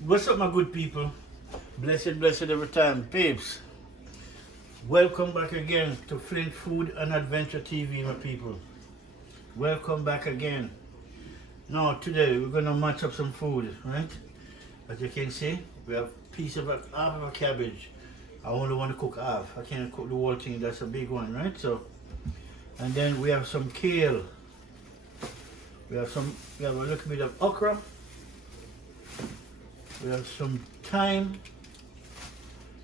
What's up, my good people? Blessed every time. Babes, welcome back again to Flint Food and Adventure TV, my people. Welcome back again. Now, today we're going to match up some food, right? As you can see, we have half of a cabbage. I only want to cook half. I can't cook the whole thing. That's a big one, right? So, and then we have some kale. We have a little bit of okra. We have some thyme.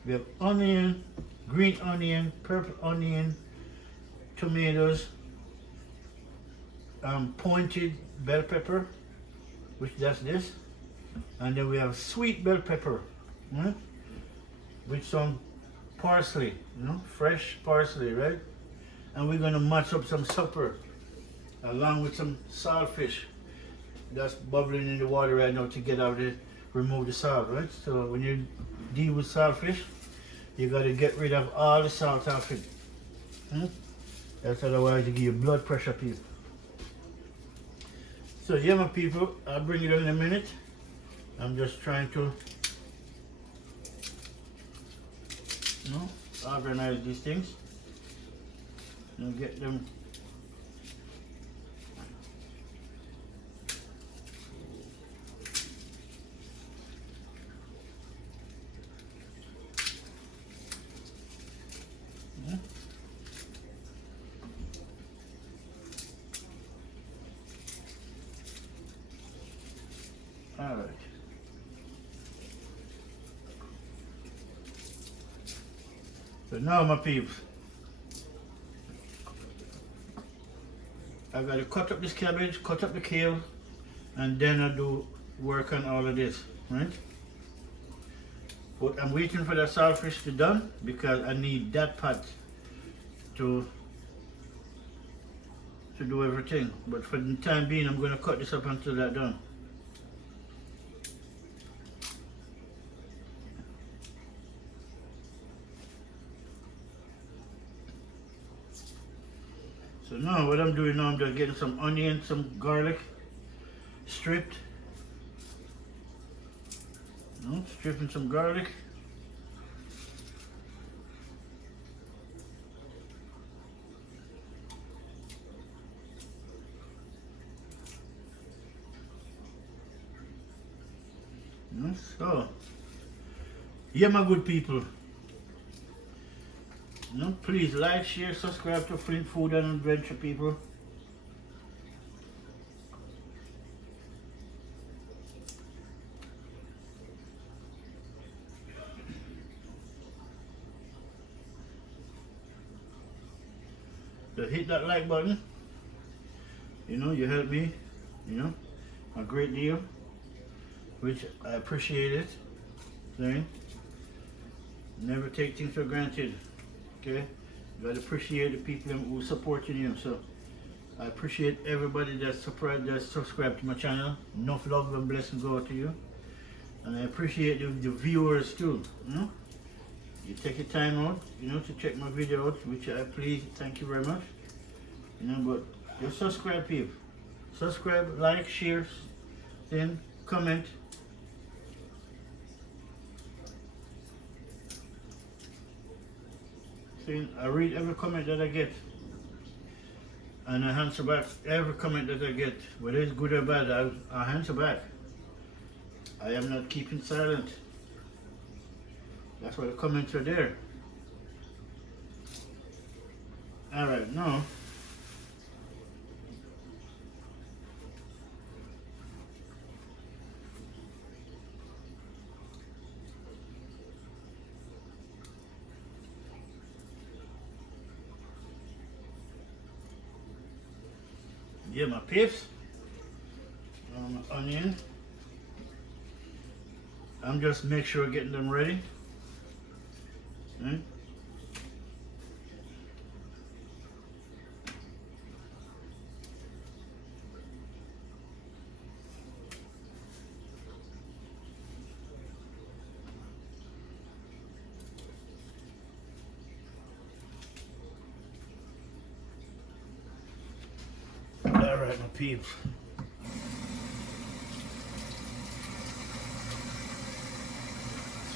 We have onion, green onion, purple onion, tomatoes, pointed bell pepper, which that's this. And then we have sweet bell pepper, right? With some parsley, fresh parsley, right? And we're gonna match up some supper along with some saltfish that's bubbling in the water right now to get out the remove the salt, right? So when you deal with saltfish, you got to get rid of all the salt off it. That's otherwise you give you blood pressure, people. So yeah, my people, I'll bring it in a minute. I'm just trying to organize these things and get them. All right. So now, my peeps, I gotta cut up this cabbage, cut up the kale, and then I do work on all of this, right? But I'm waiting for the saltfish to be done because I need that pot to do everything. But for the time being, I'm gonna cut this up until that's done. So now what I'm doing now, I'm just getting some onion, some garlic stripped. Stripping some garlic. So, yeah, my good people. Please like, share, subscribe to Flint Food and Adventure, people. So hit that like button. You help me, a great deal, which I appreciate it. See? Never take things for granted. Okay, you gotta appreciate the people who supporting you. So I appreciate everybody that's subscribed to my channel. Enough love and blessings go to you, and I appreciate the viewers too. You take your time out, to check my video out, which I please thank you very much. But just subscribe, people. Subscribe, like, share, then comment. I read every comment that I get, and I answer back every comment that I get, whether it's good or bad. I answer back. I am not keeping silent. That's why the comments are there. All right, now yeah, my peeps, onion. I'm just make sure getting them ready. Alright, my peeps.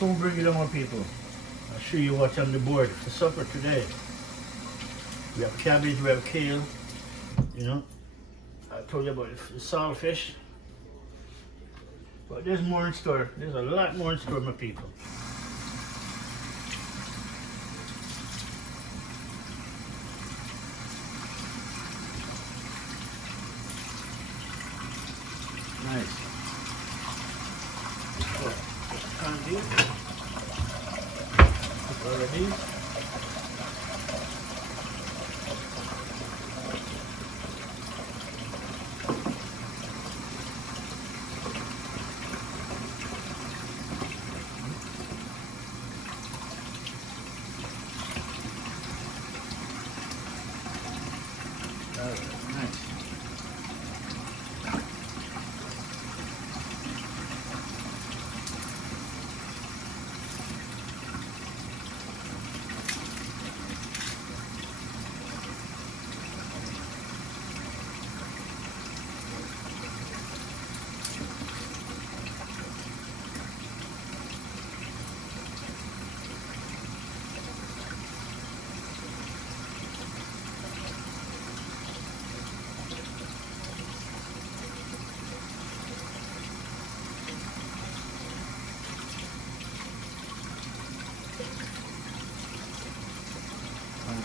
food bring it on, my people. I'll show you what's on the board for supper today. We have cabbage, we have kale, you know. I told you about the saltfish. But there's more in store. There's a lot more in store, my people. Nice. So, can't do. Put all of these. Nice.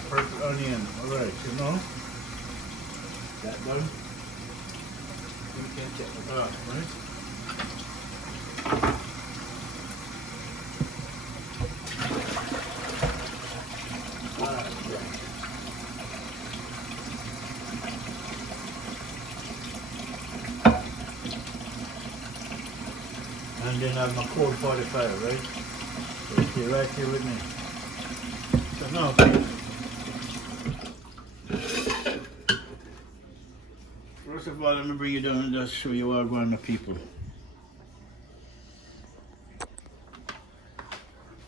Purple onion, alright, you know, that done, we can check it out, right? And then I have my code 45, right? So stay right here with me. So now, first of all, let me bring you down and just show you what I'm going to people.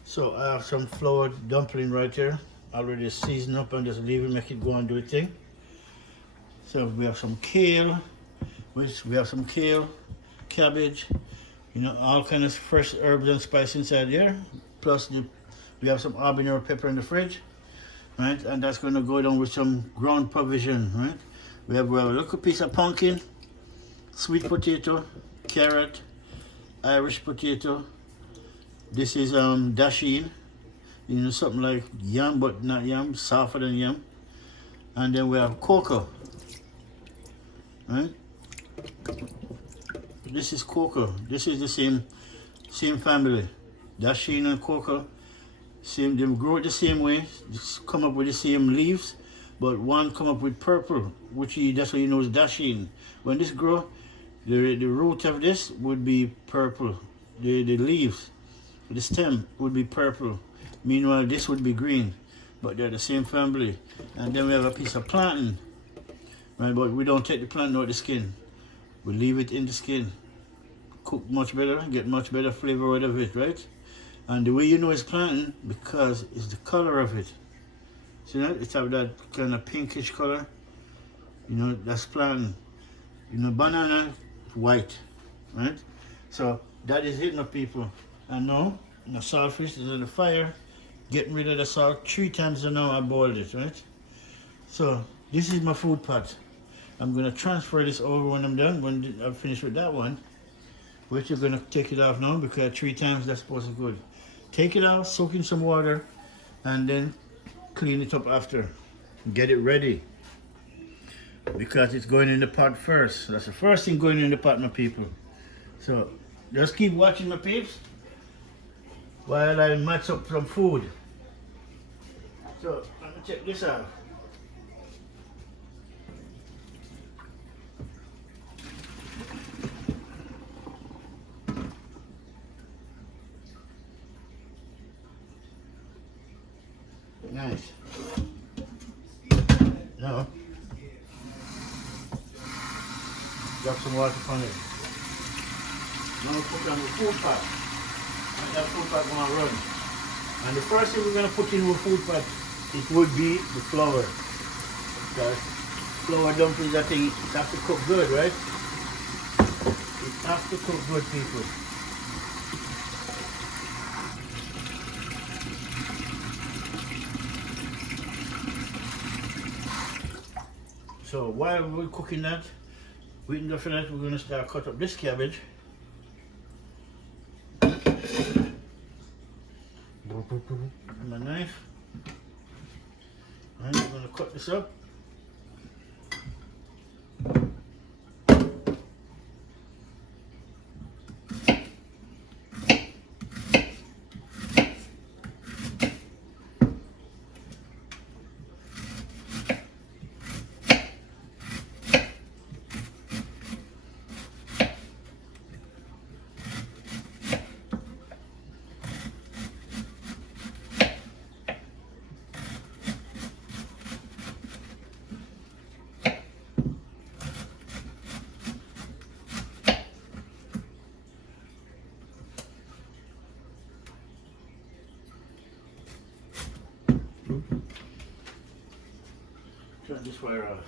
So I have some flour dumpling right here, already seasoned up and just leave it, make it go and do its thing. So we have some kale, cabbage, you know, all kind of fresh herbs and spices inside here. Plus we have some habanero pepper in the fridge, right? And that's going to go down with some ground provision, right? We have a little piece of pumpkin, sweet potato, carrot, Irish potato. This is Dashen, you know, something like yam, but not yam, softer than yam. And then we have cocoa, right? This is cocoa. This is the same family. Dashen and cocoa, same. They grow it the same way. Just come up with the same leaves, but one come up with purple, which that's what you know is Dashen. When this grow, the root of this would be purple. The leaves, the stem would be purple. Meanwhile, this would be green, but they're the same family. And then we have a piece of plantain, right? But we don't take the plantain out of the skin. We leave it in the skin. Cook much better, get much better flavor out of it, right? And the way you know it's plantain, because it's the color of it. See that? It have that kind of pinkish color. You know, that's plantain. You know, banana, white, right? So that is hitting up people. And now, the saltfish is on the fire, getting rid of the salt 3 times an hour I boiled it, right? So this is my food pot. I'm gonna transfer this over when I'm done, when I'm finished with that one. Which you're gonna take it off now because 3 times that's supposed to be good. Take it out, soak in some water, and then clean it up after. Get it ready. Because it's going in the pot first. That's the first thing going in the pot, my people. So just keep watching, my peeps, while I match up some food. So let me check this out. Nice. Now, drop some water on it. Now we put on the food pot. And that food pot gonna run. And the first thing we're gonna put in the food pot, it would be the flour. Because flour dumplings, I think it has to cook good, right? It has to cook good, people. So while we're cooking that, waiting for that, we're going to start cut up this cabbage. My knife. And we're going to cut this up. Turn this fire off.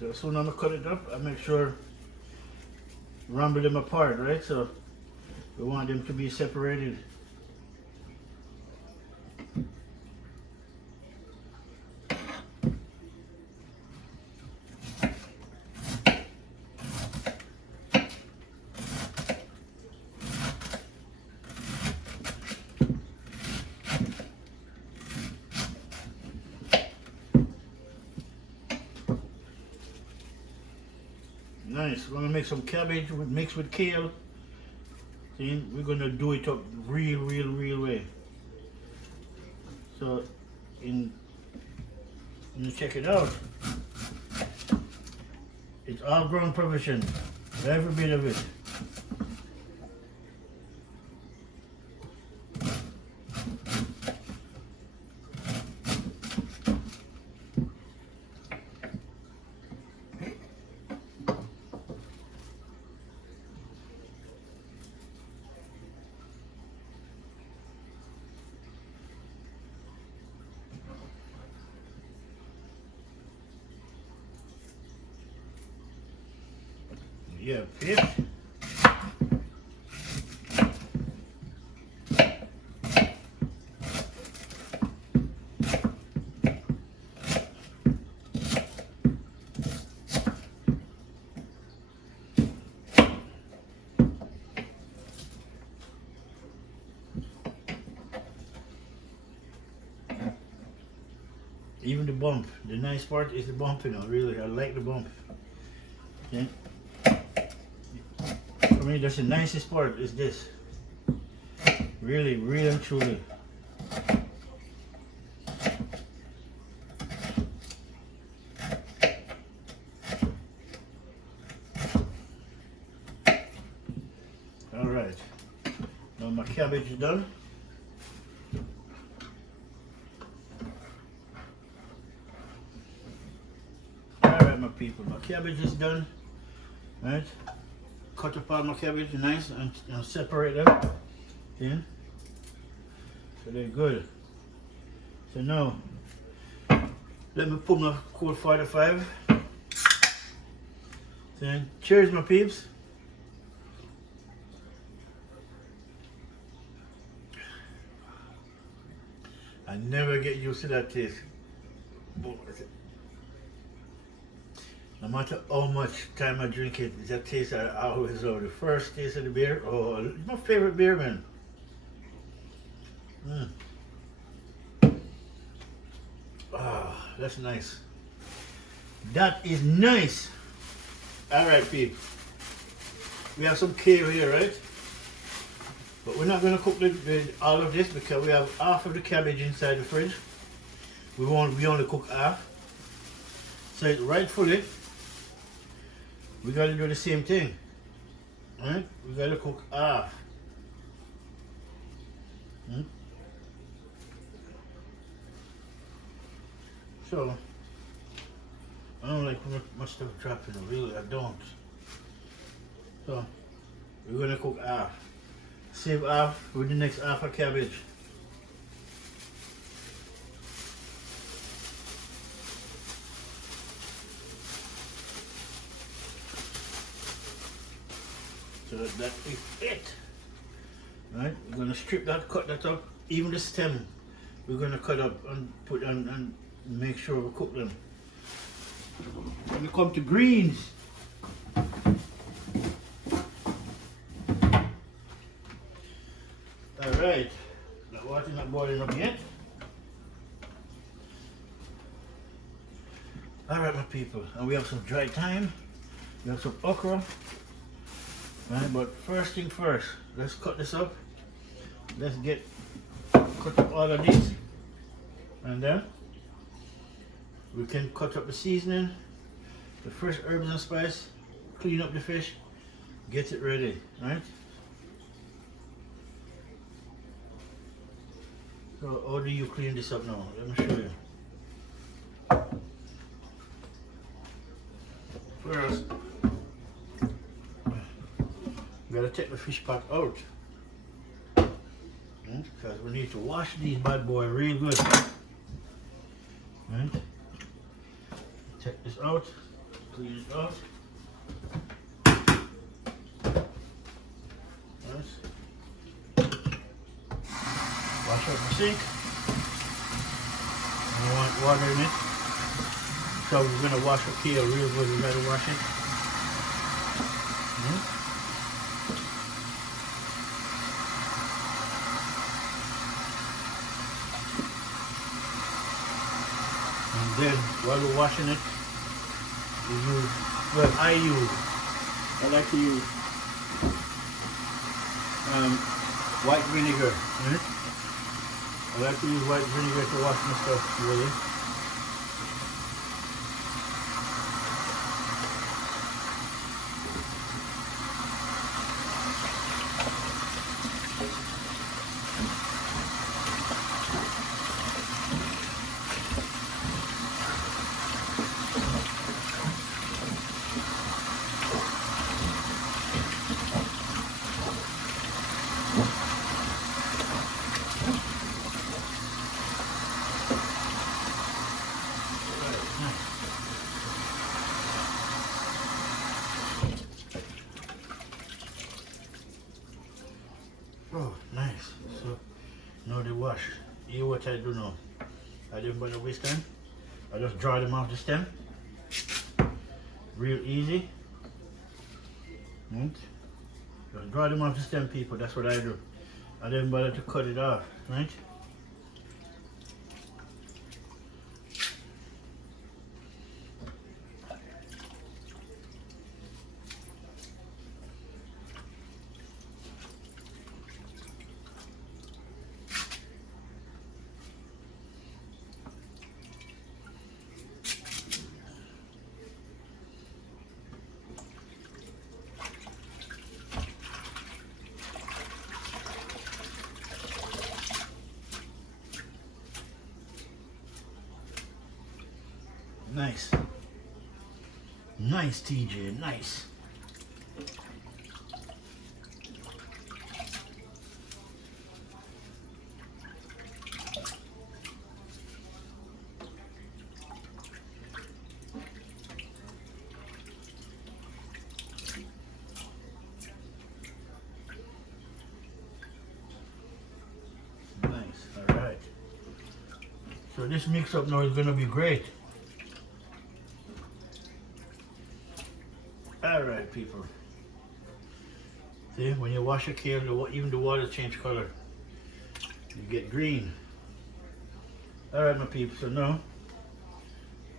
So soon I'm gonna cut it up, I make sure rumble them apart, right? So we want them to be separated. Nice. We're gonna make some cabbage mixed with kale. See, we're gonna do it up real way. So, you check it out. It's all grown provision, every bit of it. Yeah, fish. Even the bump. The nice part is the bump, you know, really. I like the bump. Okay. For me, that's the nicest part, is this. Really and truly. Alright. Now my cabbage is done. Alright, my people, my cabbage is done. Right? Cut apart my cabbage nice and separate them. Yeah. So they're good. So now, let me put my code 45. Then, cheers my peeps. I never get used to that taste. No matter how much time I drink it, that taste I always love. The first taste of the beer, oh, it's my favorite beer, man. Ah, that's nice. That is nice. Alright, people. We have some kale here, right? But we're not going to cook all of this because we have half of the cabbage inside the fridge. We only cook half. So rightfully, we gotta do the same thing. Right? We gotta cook half. Hmm? So, I don't like much stuff dropping, really, I don't. So, we're gonna cook half. Save half with the next half of cabbage. So that is it. Right? We're gonna strip that, cut that up. Even the stem, we're gonna cut up and put on and make sure we cook them. When we come to greens, alright, the water's not boiling up yet. Alright my people, and we have some dry thyme, we have some okra. Right, but first thing first, let's cut this up. Let's cut up all of these. And then we can cut up the seasoning, the fresh herbs and spice, clean up the fish, get it ready, right? So how do you clean this up now? Let me show you. First, you gotta take the fish pot out. Right? Because we need to wash these bad boys real good. Right? Take this out, clean it out. Right. Wash out the sink. And you want water in it. So we're gonna wash the kale real good. We gotta wash it. Right. Then, while we're washing it, we use, well, I like to use white vinegar. Right? I like to use white vinegar to wash my stuff, really. Oh, nice. So, now they wash. Here's what I do now. I didn't bother waste time. I just draw them off the stem. Real easy. Right? Just draw them off the stem, people. That's what I do. I didn't bother to cut it off. Right? Nice. Nice, TJ. Nice. Nice. All right. So this mix up now is going to be great. Alright people, see when you wash your kale, even the water change color, you get green. Alright my people, so now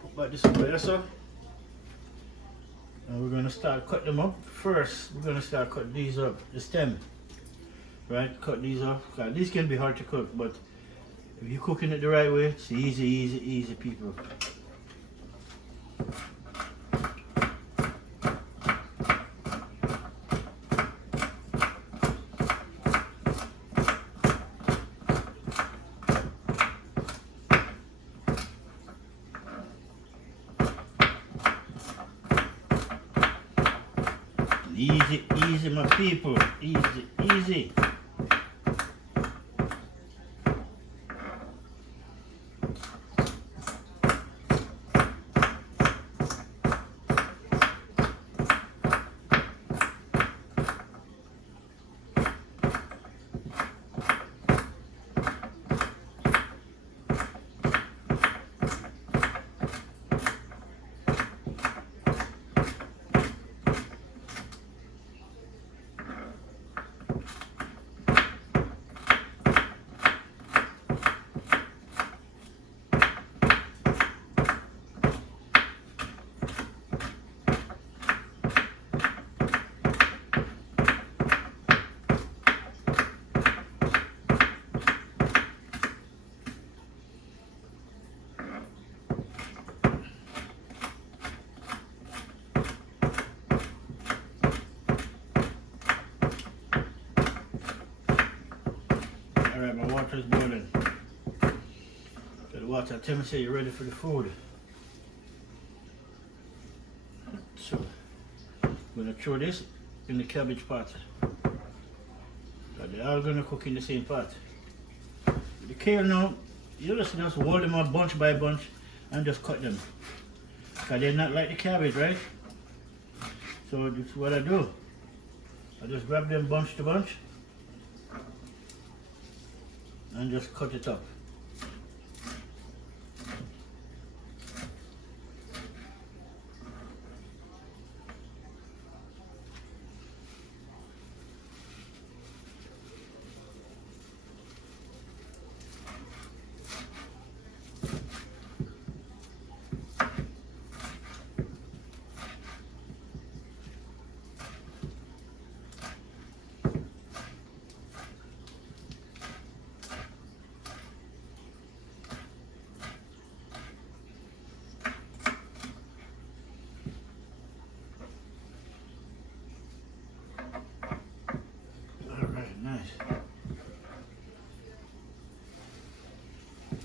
put back this compressor and we're going to start cutting them up. First we're going to start cutting these up, the stem, right? Cut these off. These can be hard to cook, but if you're cooking it the right way, it's easy people. Easy, easy, my people. Easy, easy. Alright, my water is boiling. So the water, tell me say you're ready for the food. So, I'm going to throw this in the cabbage pot. So they're all going to cook in the same pot. The kale now, you just hold them up bunch by bunch and just cut them. Because they're not like the cabbage, right? So this is what I do. I just grab them bunch to bunch and just cut it up.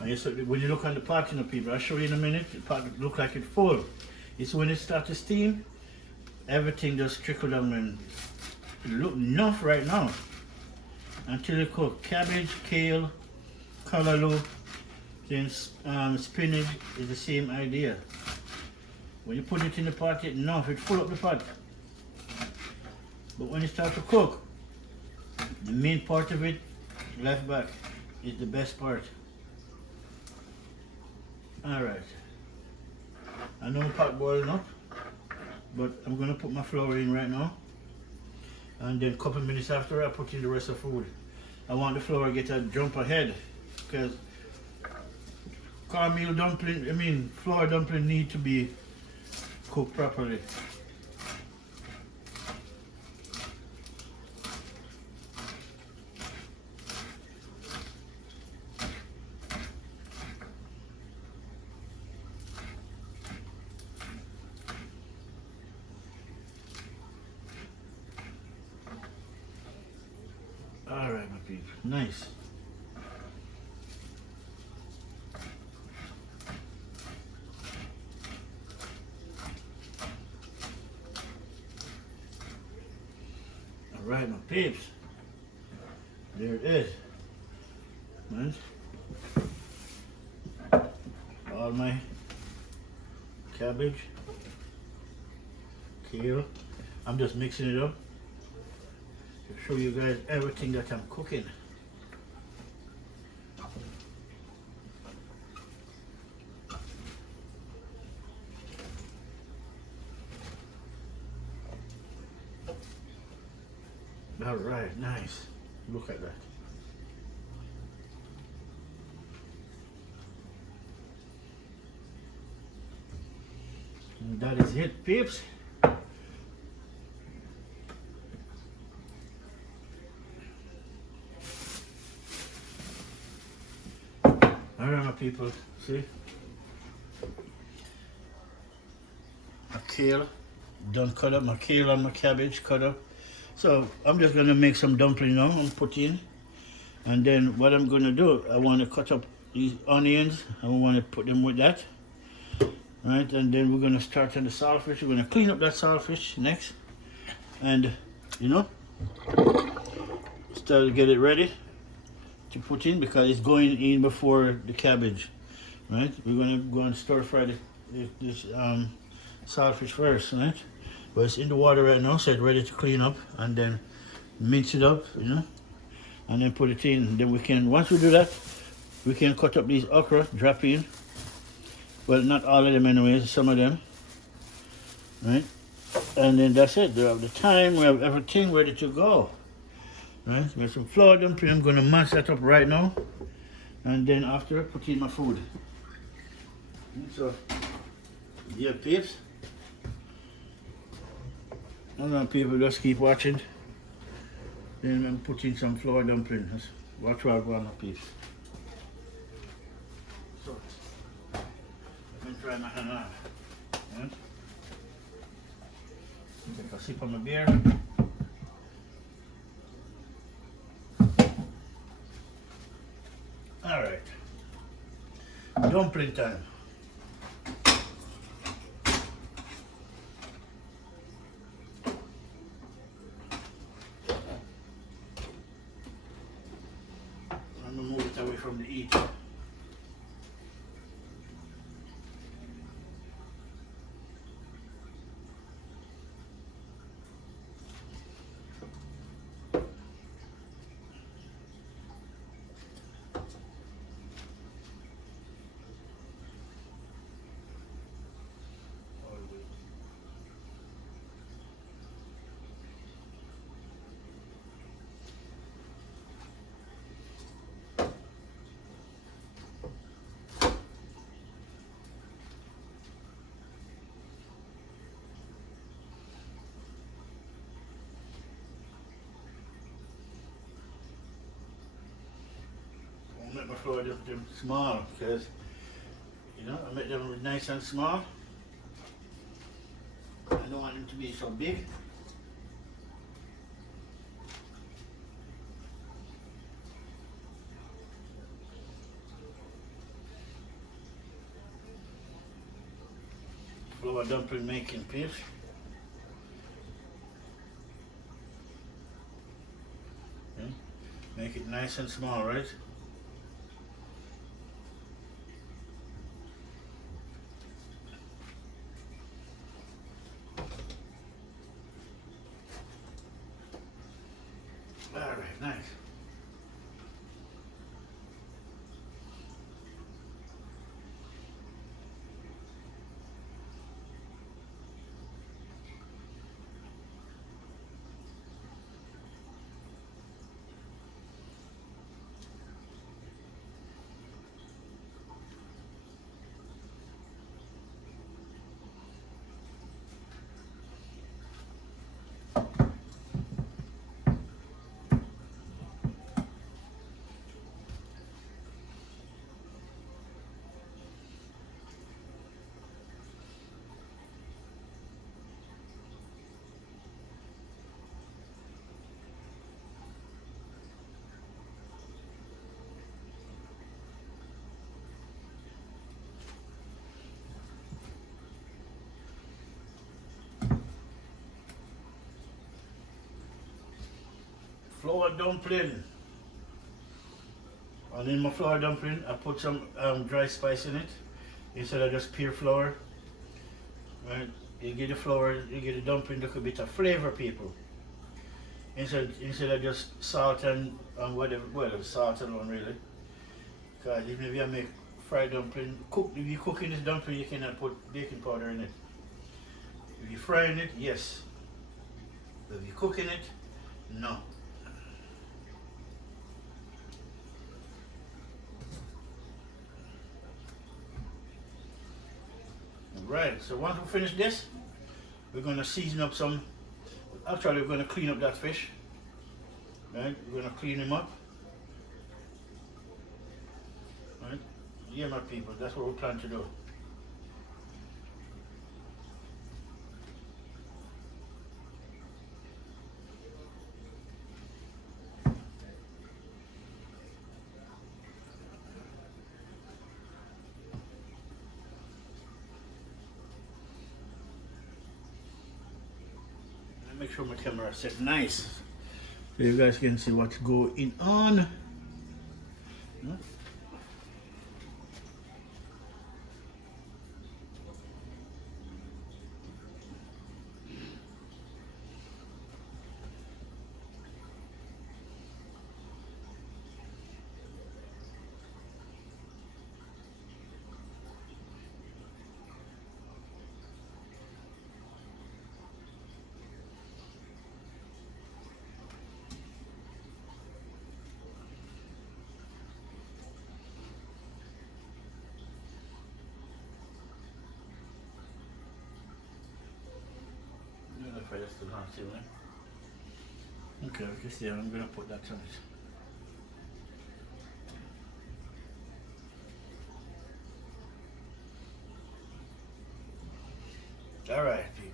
And you see, when you look on the pot, you know, people, I'll show you in a minute, the pot look like it's full. It's when it starts to steam, everything just trickle down and it look enough right now. Until you cook cabbage, kale, callaloo, then spinach is the same idea. When you put it in the pot, it's enough, it full up the pot. But when you start to cook, the main part of it, left back, is the best part. Alright, I know the pot boiling up, but I'm going to put my flour in right now. And then a couple minutes after, I put in the rest of the food. I want the flour to get a jump ahead, because cornmeal dumpling, flour dumpling need to be cooked properly. Alright, my people, nice. Alright, my peeps, there it is. Nice. All my cabbage, kale, I'm just mixing it up to show you guys everything that I'm cooking. All right, nice. Look at that. And that is it, peeps. All right, my people, see? kale done cut up, my kale and my cabbage cut up. So I'm just gonna make some dumpling now and put in. And then what I'm gonna do, I wanna cut up these onions. I wanna put them with that. Right, and then we're gonna start on the saltfish. We're gonna clean up that saltfish next. And you know, start to get it ready to put in because it's going in before the cabbage. Right, we're gonna go and stir fry this saltfish first, right? But it's in the water right now, so it's ready to clean up, and then mince it up, you know, and then put it in. Then we can, once we do that, we can cut up these okra, drop in. Well, not all of them anyways, some of them, right? And then that's it. We have the thyme, we have everything ready to go, right? We have some flour dumpling. I'm gonna mash that up right now, and then after put in my food. So, yeah, peeps. I don't know, people just keep watching. Then I'm putting some flour dumplings. Watch what I want, peeps. So, let me try my hand off. Right? Take a sip of my beer. Alright. Dumpling time. I'm gonna move it away from the heat. Make my flour them small because, you know, I make them nice and small. I don't want them to be so big. Flour dumpling making piece. Okay. Make it nice and small, right? Alright, nice. Flour dumpling. And in my flour dumpling, I put some dry spice in it instead of just pure flour. Right? You get the flour, you get the dumpling, look a bit of flavor, people. Instead of just salt and whatever, well, salt alone really. Because even if you make fried dumpling, if you're cooking this dumpling, you cannot put baking powder in it. If you're frying it, yes. But if you're cooking it, no. Right, so once we finish this, we're going to season up some, actually we're going to clean up that fish. Right, we're going to clean him up. Right, yeah my people, that's what we plan to do. Make sure my camera is set nice so you guys can see what's going on. Still on ceiling. Okay, we can see I'm gonna put that on it. Alright, people.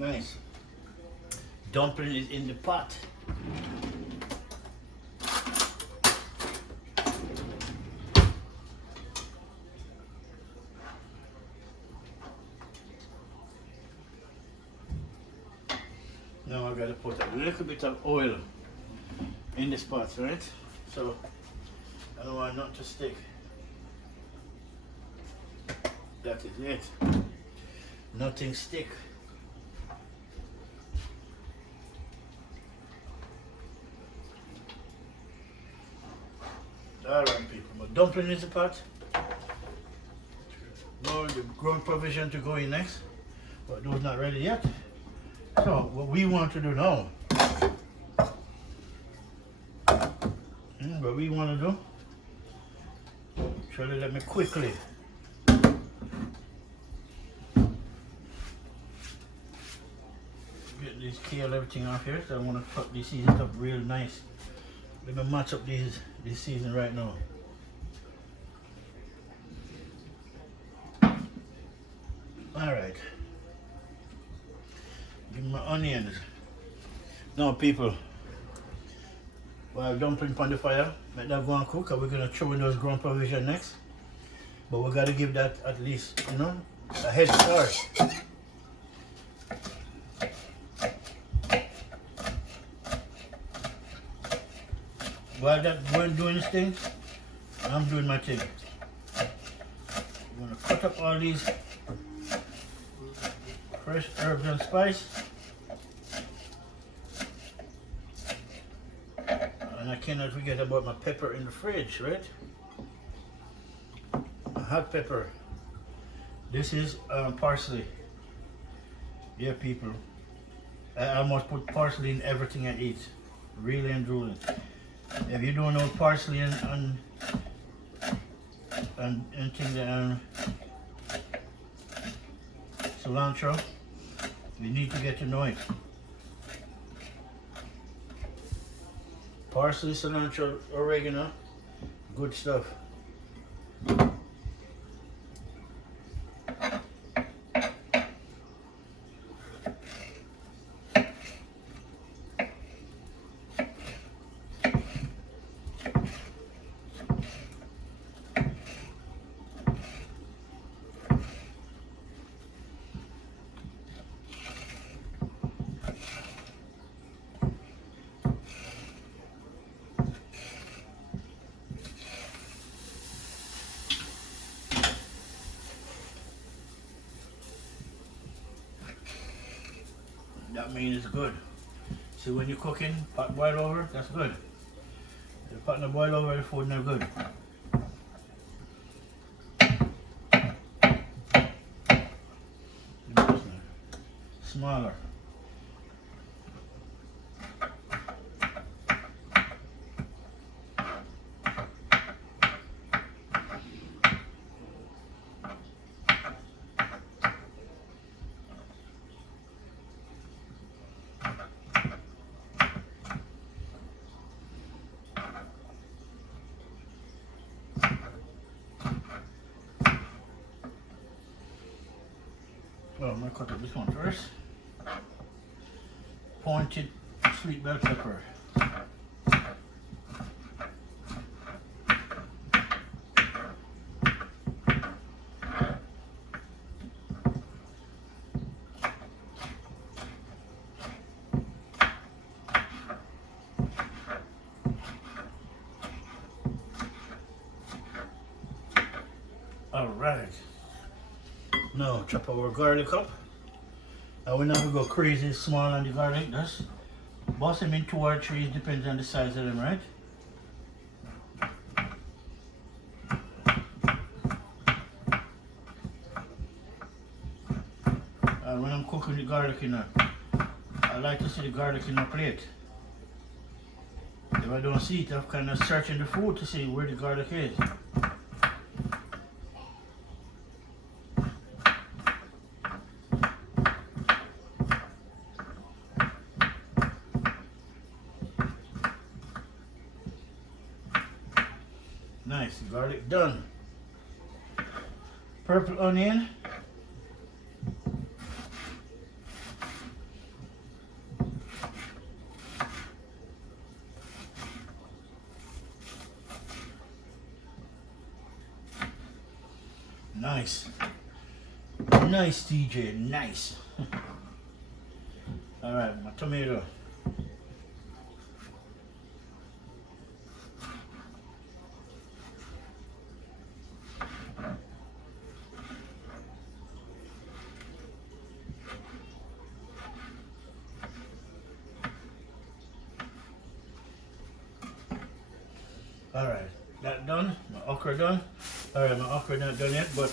Nice. Dumpling is in the pot. Now I gotta put a little bit of oil in this pot, right? So I don't want not to stick. That is it. Nothing stick. Alright people, my dumpling is the pot. Now the ground provision to go in next, but those not ready yet. So what we want to do now, what we want to do, actually let me quickly get this kale everything off here. So I want to cut these seasons up real nice. Let me match up this season right now. Alright. Give me my onions. Now people, while dumpling on the fire, let that go and cook, and we're gonna throw in those ground provision next. But we gotta give that at least, you know, a head start. While that going doing this thing, I'm doing my thing. I'm gonna cut up all these fresh herbs and spice. And I cannot forget about my pepper in the fridge, right? A hot pepper. This is parsley. Yeah, people. I almost put parsley in everything I eat. Really and truly. If you don't know parsley and cilantro, you need to get to know it. Parsley, cilantro, oregano, good stuff. That means it's good. See, when you're cooking, pot boil over, that's good. If the pot not boil over, the food not good. Smaller. Well, I'm gonna cut up this one first. Pointed sweet bell pepper. Alright. Now chop our garlic up. I will not go crazy small on the garlic, just bust them in 2 or 3, depends on the size of them, right? When I'm cooking the garlic I like to see the garlic in a plate. If I don't see it, I'm kind of searching the food to see where the garlic is. Nice, garlic done. Purple onion. Nice. Nice, TJ, nice. Alright, my tomato. Alright, that done. My okra done. Alright, my okra not done yet, but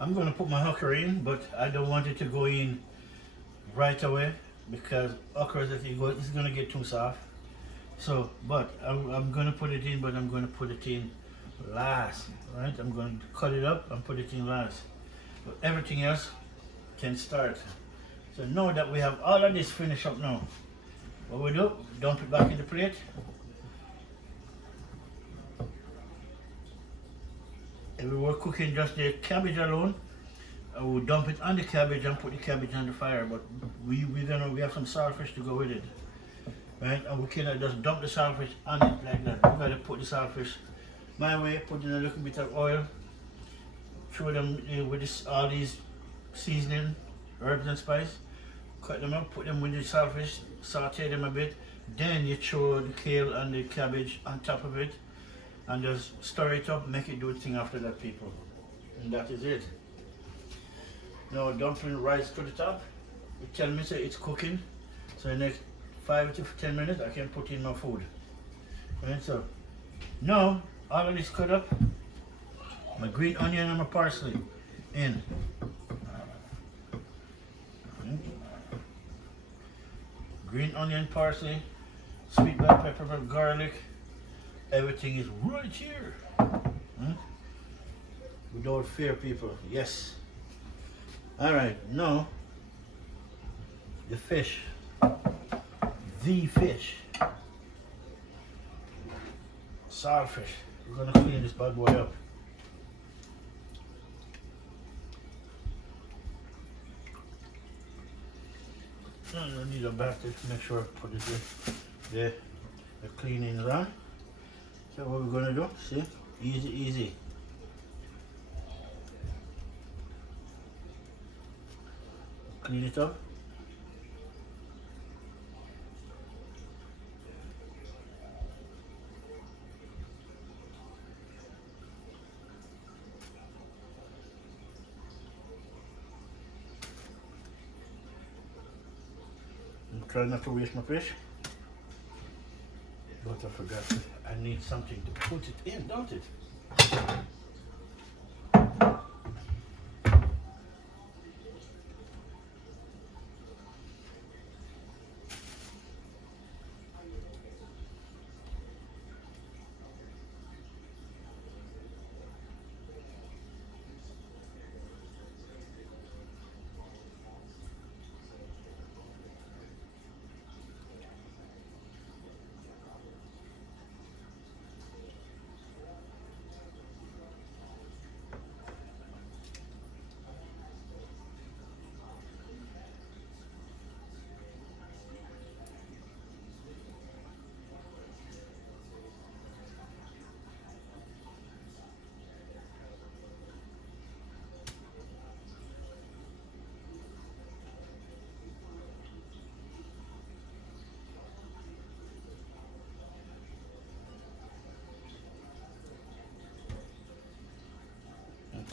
I'm going to put my okra in, but I don't want it to go in right away because okra is going to get too soft. So, but I'm going to put it in, but I'm going to put it in last, right? I'm going to cut it up and put it in last. But everything else can start. So now that we have all of this finished up now, what we do, dump it back in the plate. If we were cooking just the cabbage alone, I would dump it on the cabbage and put the cabbage on the fire. But we have some saltfish to go with it, right? And we cannot just dump the saltfish on it like that. We gotta put the saltfish my way, put in a little bit of oil, throw them with all these seasoning, herbs and spice, cut them up, put them with the saltfish, saute them a bit, then you throw the kale and the cabbage on top of it, and just stir it up, make it do its thing after that, people. And that is it. Now dumpling rise to the top. It tell me say it's cooking. So in the next 5 to 10 minutes I can put in my food. Right, so now all of this cut up. My green onion and my parsley in. Green onion, parsley, sweet bell pepper, garlic. Everything is right here. Without fear, people. Yes. Alright, now the fish. The fish. Saltfish. We're gonna clean this bad boy up. I need a basket to make sure I put it there. The cleaning is on. So what we're gonna do, see? Easy, easy. Clean it up. I'm trying not to waste my fish. But I forgot I need something to put it in, don't it?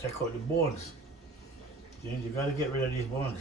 Check out the bones. You gotta get rid of these bones.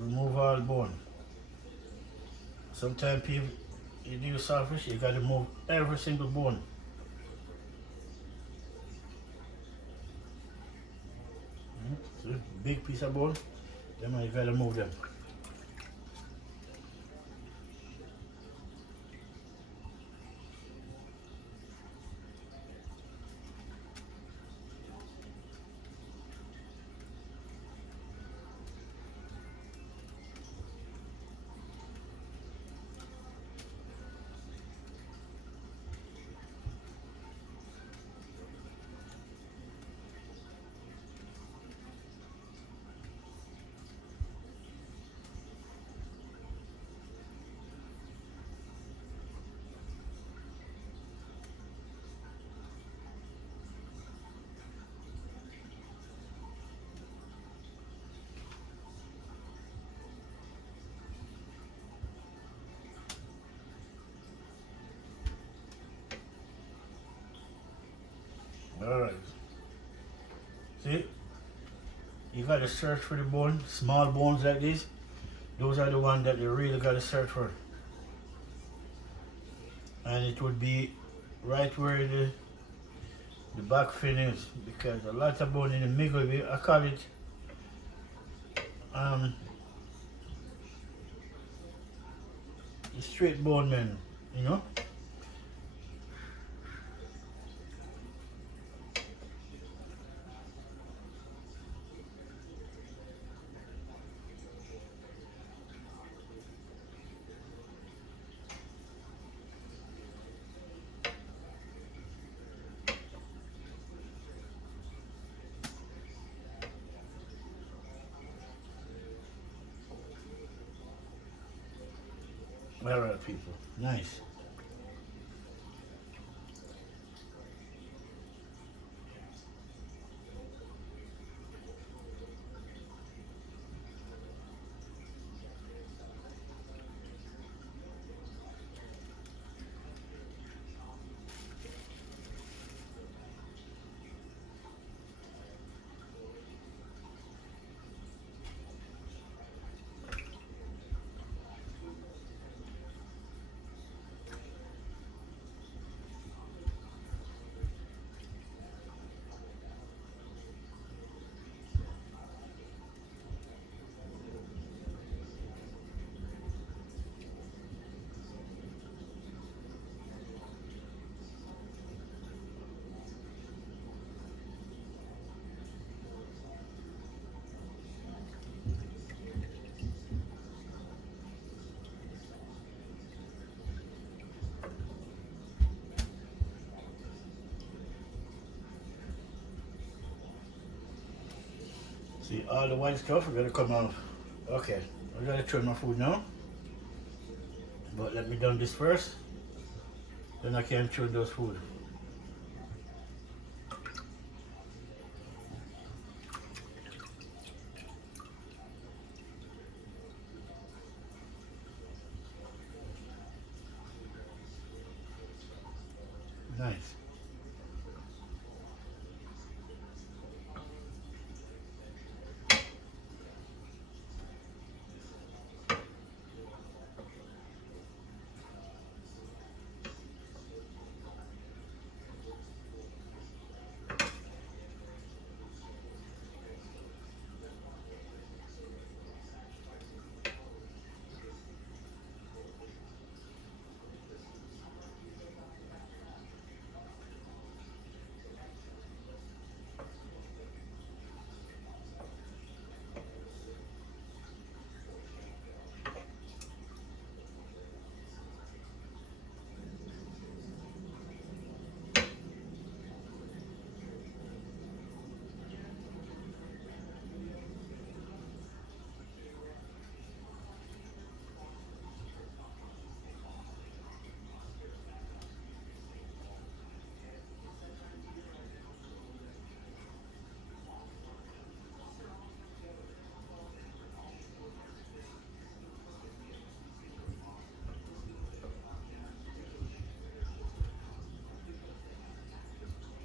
Remove all bone. Sometimes people, you do saltfish, you gotta remove every single bone. So big piece of bone, then you gotta remove them. Alright. See? You gotta search for the bone, small bones like this. Those are the ones that you really gotta search for. And it would be right where the back fin is, because a lot of bone in the middle, I call it the straight bone man, you know? Alright people, nice. See, all the white stuff are gonna come off. Okay, I gotta trim my food now. But let me done this first, then I can trim those food. nice.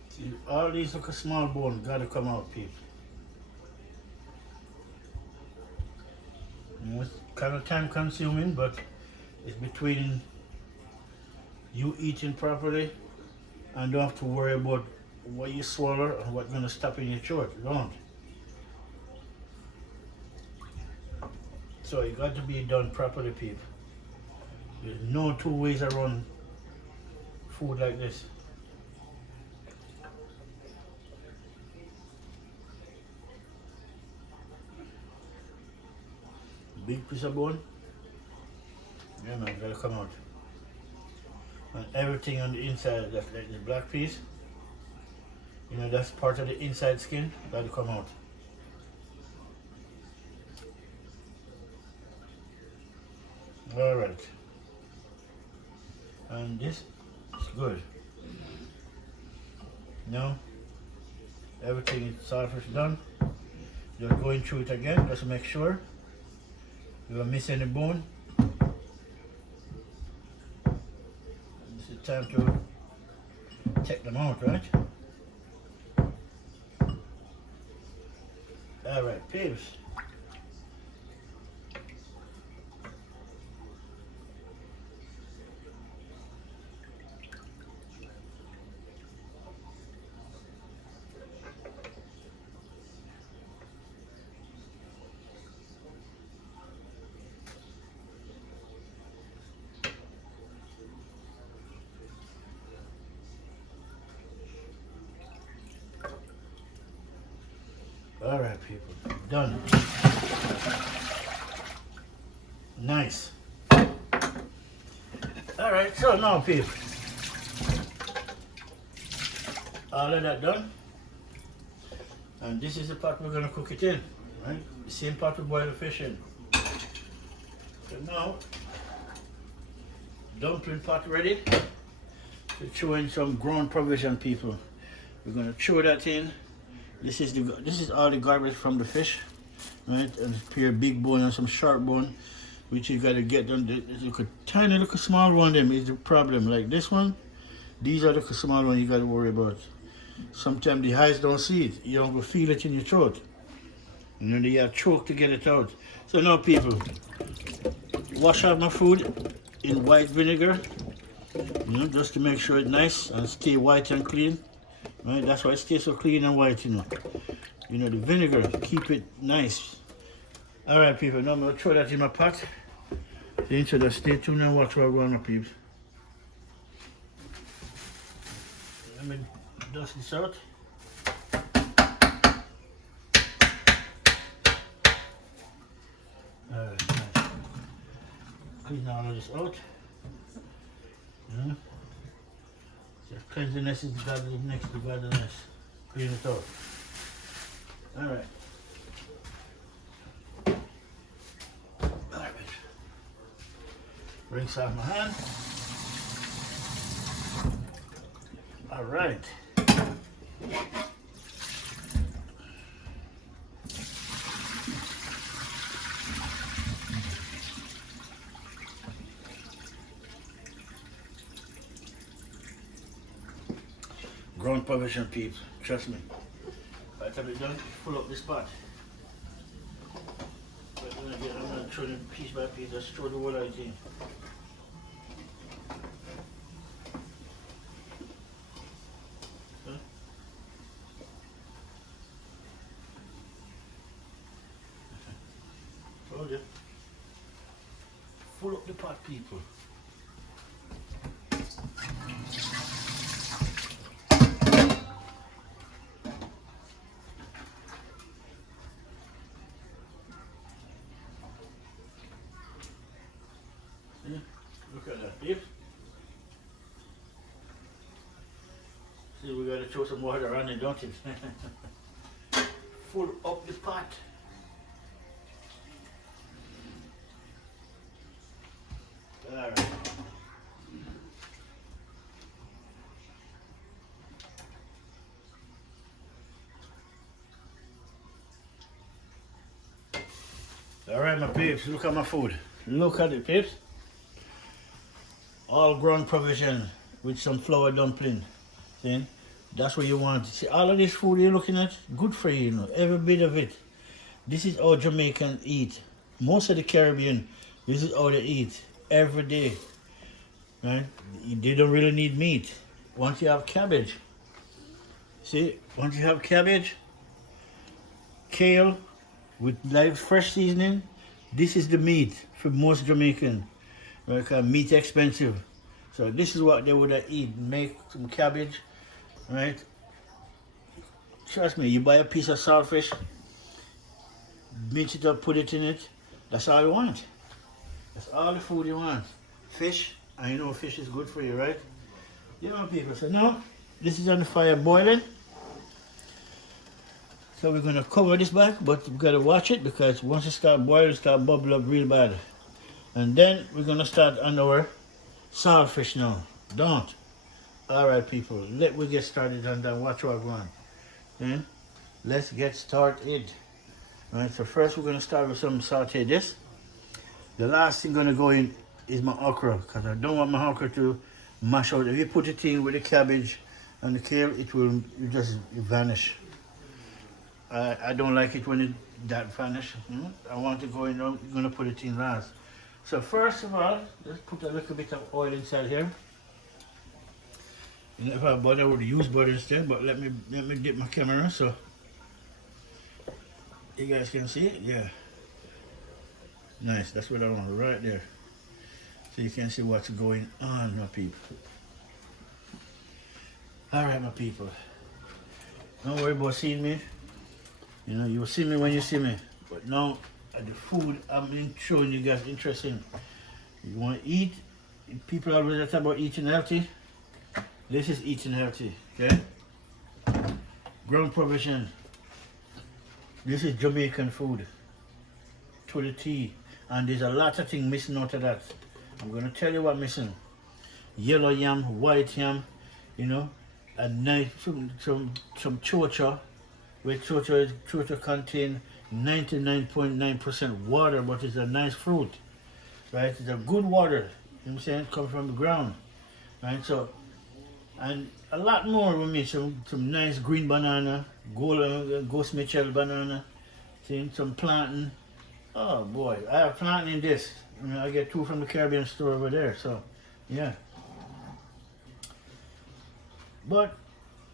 See, all these little small bones gotta come out, people. It's kind of time consuming, but it's between you eating properly and don't have to worry about what you swallow and what's gonna stop in your throat. You don't. So it got to be done properly, people. There's no two ways around food like this. Big piece of bone. Yeah man, gotta come out. And everything on the inside, that's like the black piece, you know, that's part of the inside skin, gotta come out. Alright. And this is good. Now, everything is surface done. Just going through it again, just to make sure you don't miss any bone. This is time to take them out, right? Alright, peeps. Alright people, done. Nice. Alright, so now people, all of that done. And this is the pot we're going to cook it in, right? The same pot we boil the fish in. So now, dumpling pot ready to throw in some ground provision, people. We're going to throw that in. This is all the garbage from the fish, right? And a pair of big bone and some sharp bone, which you gotta get them. Look, a tiny little small one. Them is the problem. Like this one, these are the small ones you gotta worry about. Sometimes the eyes don't see it. You don't go feel it in your throat, and then you have choke to get it out. So now, people, wash out my food in white vinegar, you know, just to make sure it's nice and stay white and clean. Right, that's why it stays so clean and white, you know. You know, the vinegar, keep it nice. Alright people, now I'm going to throw that in my pot. So just stay tuned and watch where we're going, peeps. Let me dust this out. Alright, nice. Clean all of this out. Yeah. Cleanliness is godliness next to godliness. Clean it out. Alright. Alright. Rinse off my hand. Alright. Ground provision, peeps. Trust me. By the time it's done, full up this pot. But I'm gonna throw them piece by piece, just throw the whole out in. Told you. Full up the pot, people. Look at that, peeps. See, we gotta throw some water on it, don't it? Full up the pot. Alright. Alright, my peeps, look at my food. Look at it, peeps. All ground provision with some flour dumpling. See? That's what you want. See, all of this food you're looking at, good for you, you know, every bit of it. This is how Jamaicans eat. Most of the Caribbean, this is how they eat every day. Right? They don't really need meat. Once you have cabbage, see, once you have cabbage, kale with live fresh seasoning, this is the meat for most Jamaicans. Right? Because meat expensive. So this is what they would eat. Make some cabbage, right? Trust me, you buy a piece of saltfish, mix it up, put it in it. That's all you want. That's all the food you want. Fish, and you know fish is good for you, right? You know, people. So now, this is on the fire boiling. So we're gonna cover this back, but we gotta watch it because once it start boiling, it start bubble up real bad. And then we're gonna start on our saltfish now. Don't. Alright, people, let me get started on that. Watch what I want. Then let's get started. Alright, so first we're gonna start with some saute this. The last thing gonna go in is my okra, because I don't want my okra to mash out. If you put it in with the cabbage and the kale, it will just vanish. I don't like it when that vanish. I want to go in, I'm gonna put it in last. So first of all, let's put a little bit of oil inside here. And if I had butter, I would use butter instead, but let me dip my camera so you guys can see it. Yeah. Nice, that's what I want, right there. So you can see what's going on, my people. Alright, my people. Don't worry about seeing me. You know, you'll see me when you see me. But now, the food I'm showing you guys interesting. You want to eat, people always talk about eating healthy. This is eating healthy, okay? Ground provision. This is Jamaican food to the T. And there's a lot of things missing out of that. I'm going to tell you what missing. Yellow yam, white yam, you know, and nice, some chocha. Where chocha contain 99.9% water, but it's a nice fruit, right? It's a good water, you know what I'm saying? It comes from the ground, right? So, and a lot more with me, some nice green banana, Ghost Mitchell banana, see, some plantain. Oh boy, I have plantain in this. You know, I get 2 from the Caribbean store over there, so yeah. But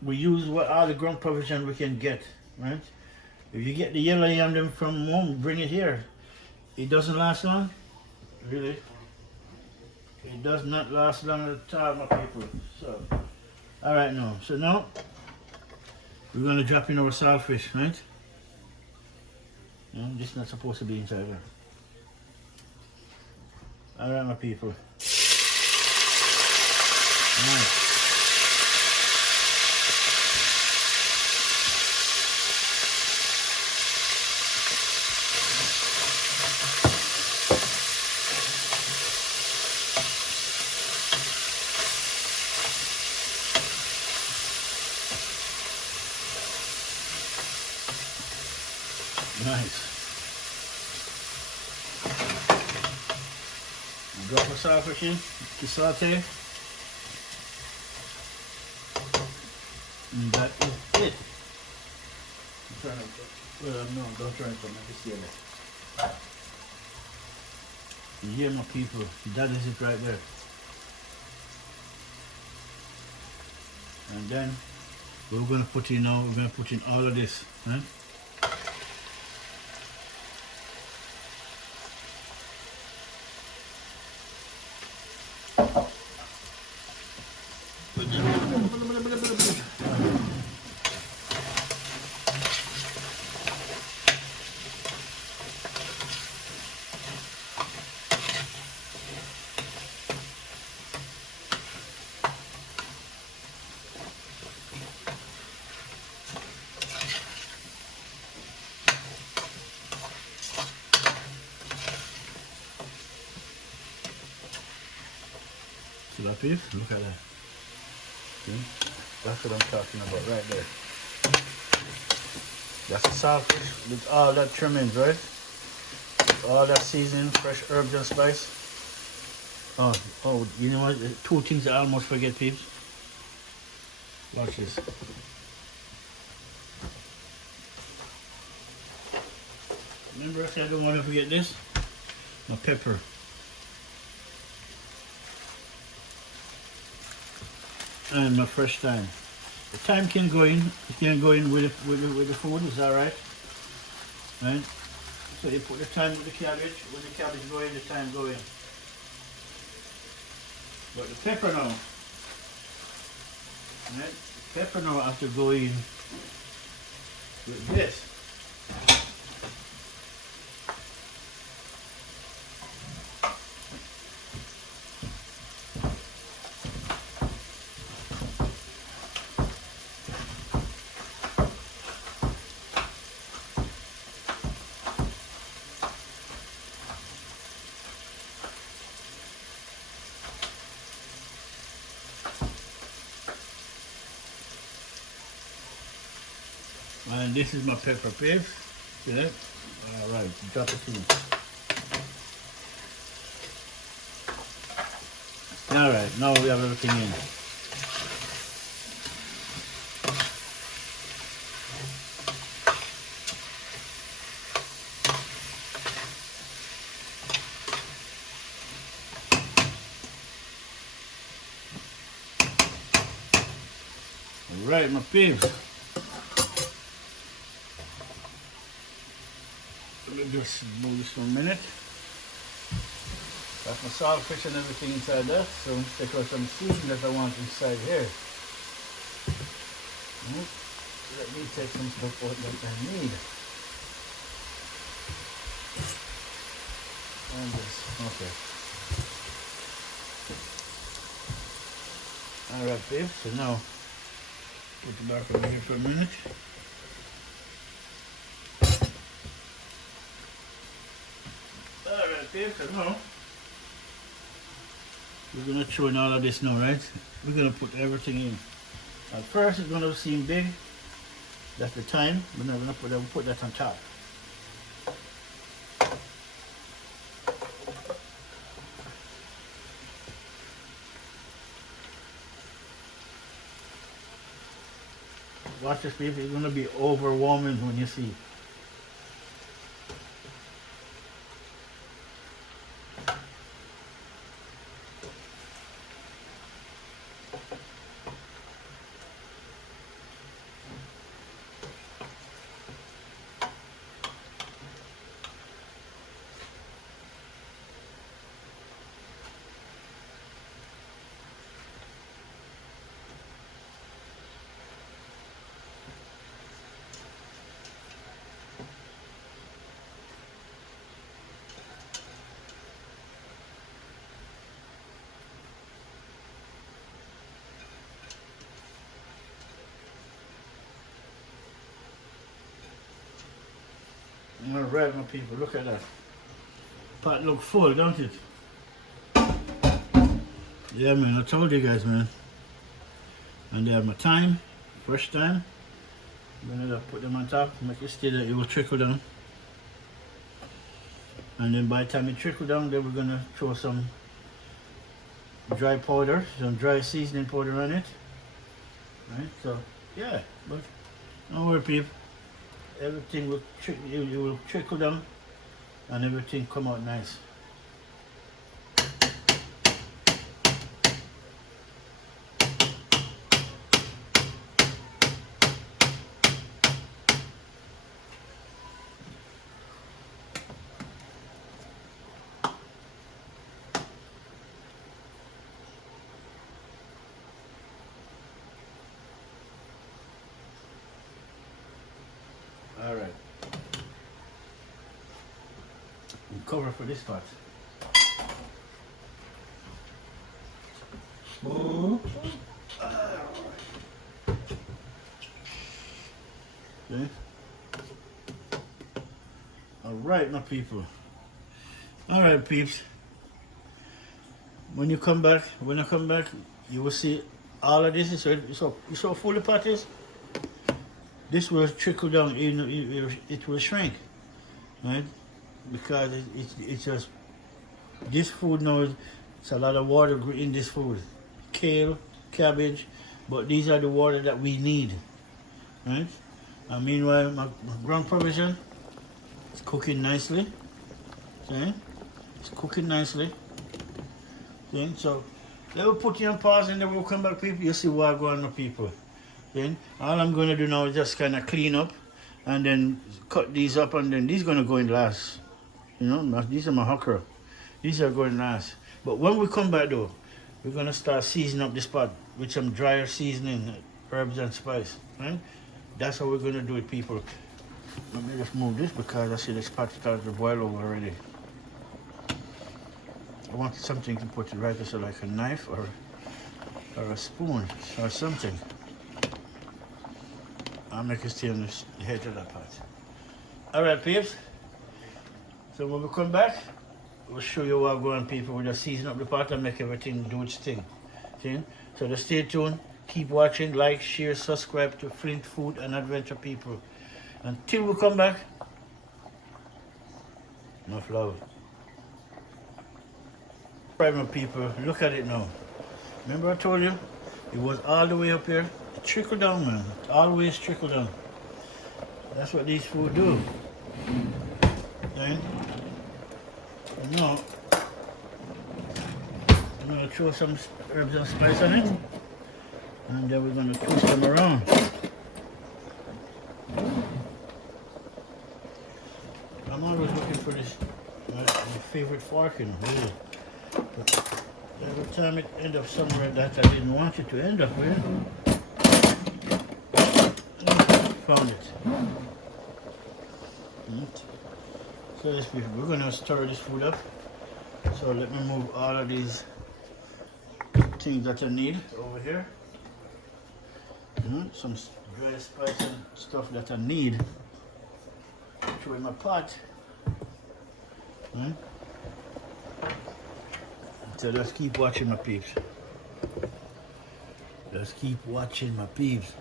we use what all the ground provision we can get, right? If you get the yellow yam them from home, bring it here. It doesn't last long, really. It does not last long at all, my people. So, all right now. So now we're gonna drop in our saltfish, right? This is not supposed to be inside there. All right, my people. Nice. Nice. Drop the saltfish in to saute. And that is it. Turn it. Well, no, don't turn it on. Let me see it. You hear my people? That is it right there. And then we're gonna put in now. We're gonna put in all of this. Right? See that piece? Look at that. See? That's what I'm talking about right there. That's the saltfish with all that trimmings, right? With all that seasoning, fresh herbs and spice. Oh, you know what? Two things I almost forget, peeps. Watch this. Remember I said I don't want to forget this? My pepper. And my fresh thyme. The thyme can go in. It can go in with the food. It's all right, right? So you put the thyme with the cabbage. When the cabbage go in, the thyme go in. But the pepper now, right? The pepper now has to go in with this. And this is my pepper paste. See that? Alright, drop it in. Alright, now we have everything in. Alright, my peeps. Let me just move this for a minute. That's my saltfish and everything inside there. So take out some seasoning that I want inside here. Let me take some stuff out that I need. And this, okay. Alright, babe, so now put it back over here for a minute. So now we're gonna throw in all of this now, right? We're gonna put everything in. At first it's gonna seem big. That's the thyme. We're not gonna put that on top. Watch this, people. It's gonna be overwhelming when you see. Alright, my people, look at that. Pot look full, don't it? Yeah, man, I told you guys, man. And there my thyme, fresh thyme. I'm gonna put them on top, make it steady, it will trickle down. And then by the time it trickle down, then we're gonna throw some dry powder, some dry seasoning powder on it. Right, so Yeah, but don't worry, people. Everything will you will trickle down, and everything come out nice. All right. And cover for this part. Oh. Okay. All right, my people. All right, peeps. When I come back, you will see all of this. You saw full the pot is. This will trickle down. It will shrink, right? Because it's just this food now. It's a lot of water in this food. Kale, cabbage, but these are the water that we need, right? And meanwhile, my ground provision is cooking nicely. Okay? It's cooking nicely. Okay? So let me put you on pause and then we'll come back, people. You see what going on, people. Okay? All I'm going to do now is just kind of clean up and then cut these up, and then these are going to go in last. You know, these are my okra. These are going last. But when we come back though, we're going to start seasoning up this pot with some drier seasoning, herbs and spice. Right? That's how we're going to do it, people. Let me just move this because I see this pot started to boil over already. I wanted something to put it right there, so like a knife or a spoon or something. I'll make it stay on the head of that pot. Alright, peeps. So when we come back, we'll show you what going on, people. We'll just season up the pot and make everything do its thing. See? So just stay tuned, keep watching, like, share, subscribe to Flint Food and Adventure, people. Until we come back, enough love. Right, my people, look at it now. Remember I told you, it was all the way up here. It trickled down, man. It always trickle down. That's what these food do. Then, now, I'm going to throw some herbs and spice on it. And then we're going to twist them around. I'm always looking for this, my favorite fork, you know, really. But every time it ends up somewhere that I didn't want it to end up with, found it. So this people, we're going to stir this food up. So let me move all of these things that I need over here. Some dry spice and stuff that I need. Throw in my pot. So let's keep watching my peeps. Let's keep watching my peeps.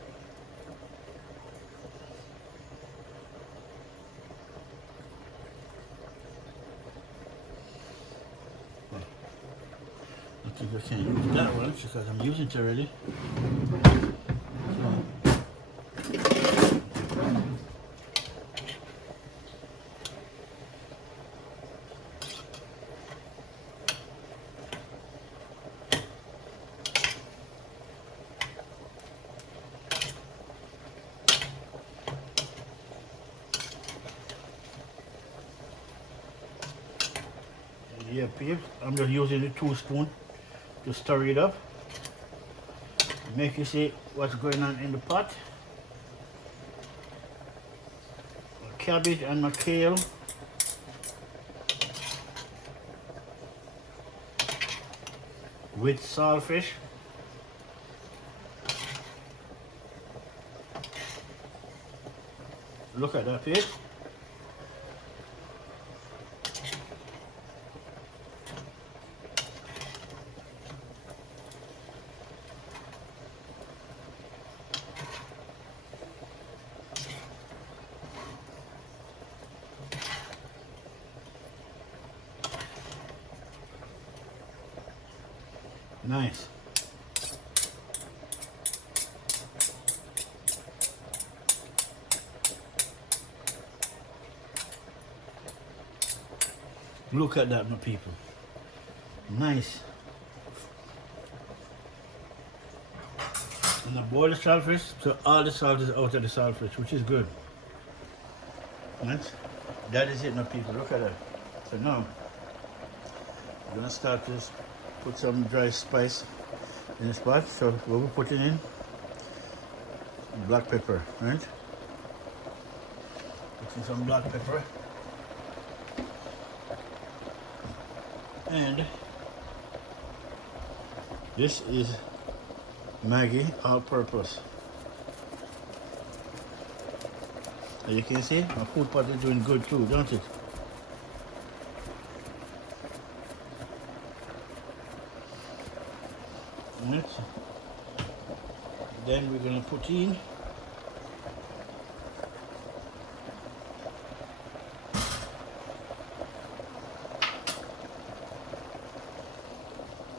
I think I can't use that one because I'm using it already. Yeah, peeps, I'm just using the 2 spoons to stir it up. Make you see what's going on in the pot. My cabbage and my kale. With saltfish. Look at that, peeps. Nice. Look at that, my people. Nice. And I boil the saltfish, so all the salt is out of the saltfish, which is good. Right? That is it, my people. Look at that. So now, we're gonna start this. Put some dry spice in the spot. So what we're putting in, black pepper, right? Putting some black pepper. And this is Maggi all-purpose. As you can see, my food pot is doing good too, don't it? Right. Then we're gonna put in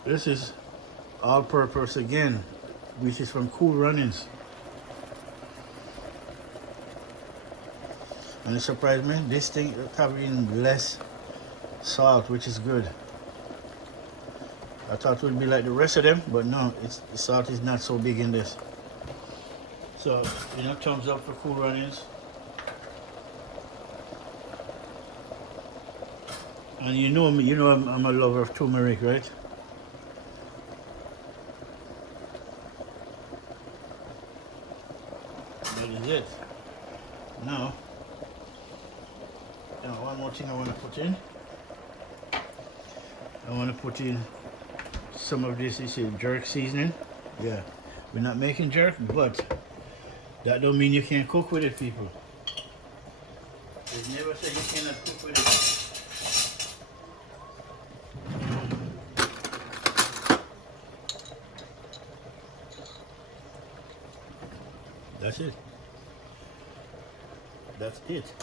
this is all-purpose again, which is from Cool Runnings. And it surprised me, this thing is having less salt, which is good. I thought it would be like the rest of them, but no, the salt is not so big in this. So, you know, thumbs up for Cool Runnings. And you know I'm a lover of turmeric, right? That is it. Now, one more thing I want to put in. I want to put in some of this is jerk seasoning. Yeah, we're not making jerk, but that don't mean you can't cook with it, people. They never say you cannot cook with it. That's it. That's it.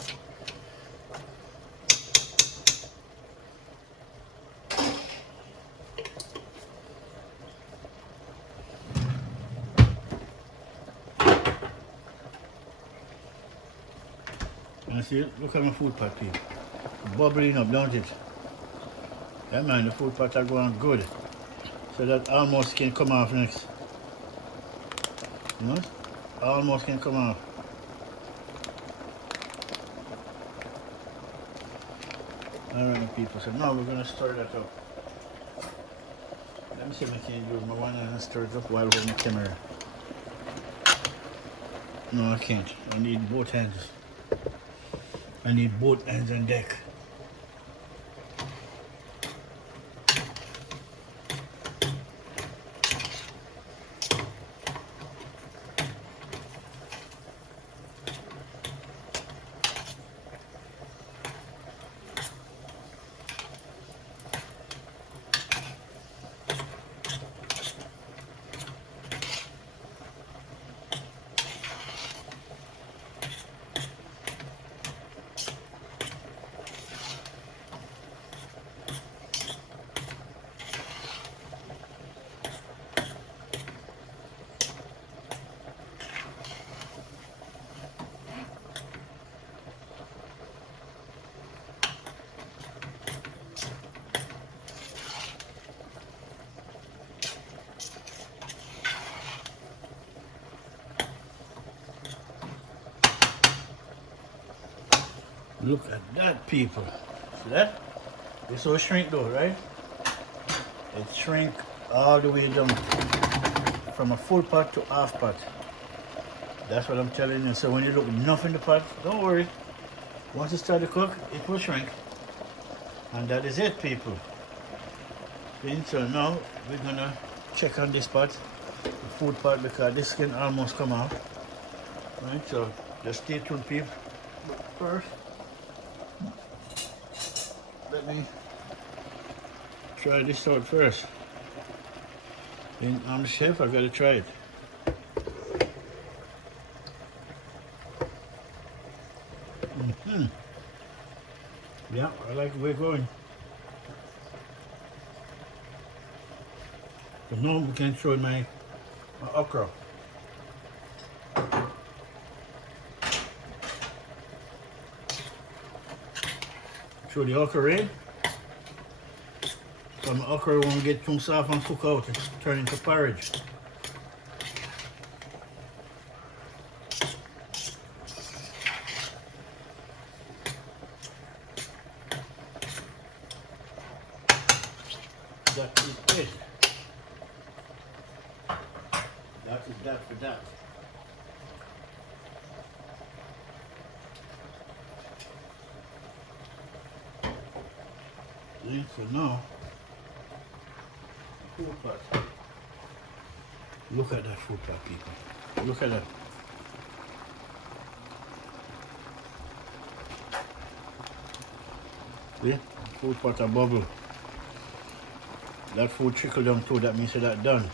And see, look at my food pot, people. Bubbling up, don't it? Yeah, man, the food pot are going good. So that almost can come off next. You know? Almost can come off. Alright, people, so now we're going to stir that up. Let me see if I can use my one hand and stir it up while holding the camera. No, I can't. I need both hands. I need both hands on deck. Look at that, people. See that? This will shrink though, right? It shrink all the way down from a full pot to half pot. That's what I'm telling you. So when you look enough in the pot, don't worry. Once you start to cook, it will shrink. And that is it, people. So now we're gonna check on this pot, the food pot, because this can almost come out. Right, so just stay tuned, people. But first, let me try this out first. Being I'm the chef, I gotta try it. Yeah, I like the way it's going. But now we can throw in my okra. Throw the okra in. So my okra won't get too soft and cook out. It's turn into porridge. That is it. That is that for that. See, so now, food pot. Look at that food pot, people. Look at that. See? Food pot a bubble. That food trickle down too, that means that done.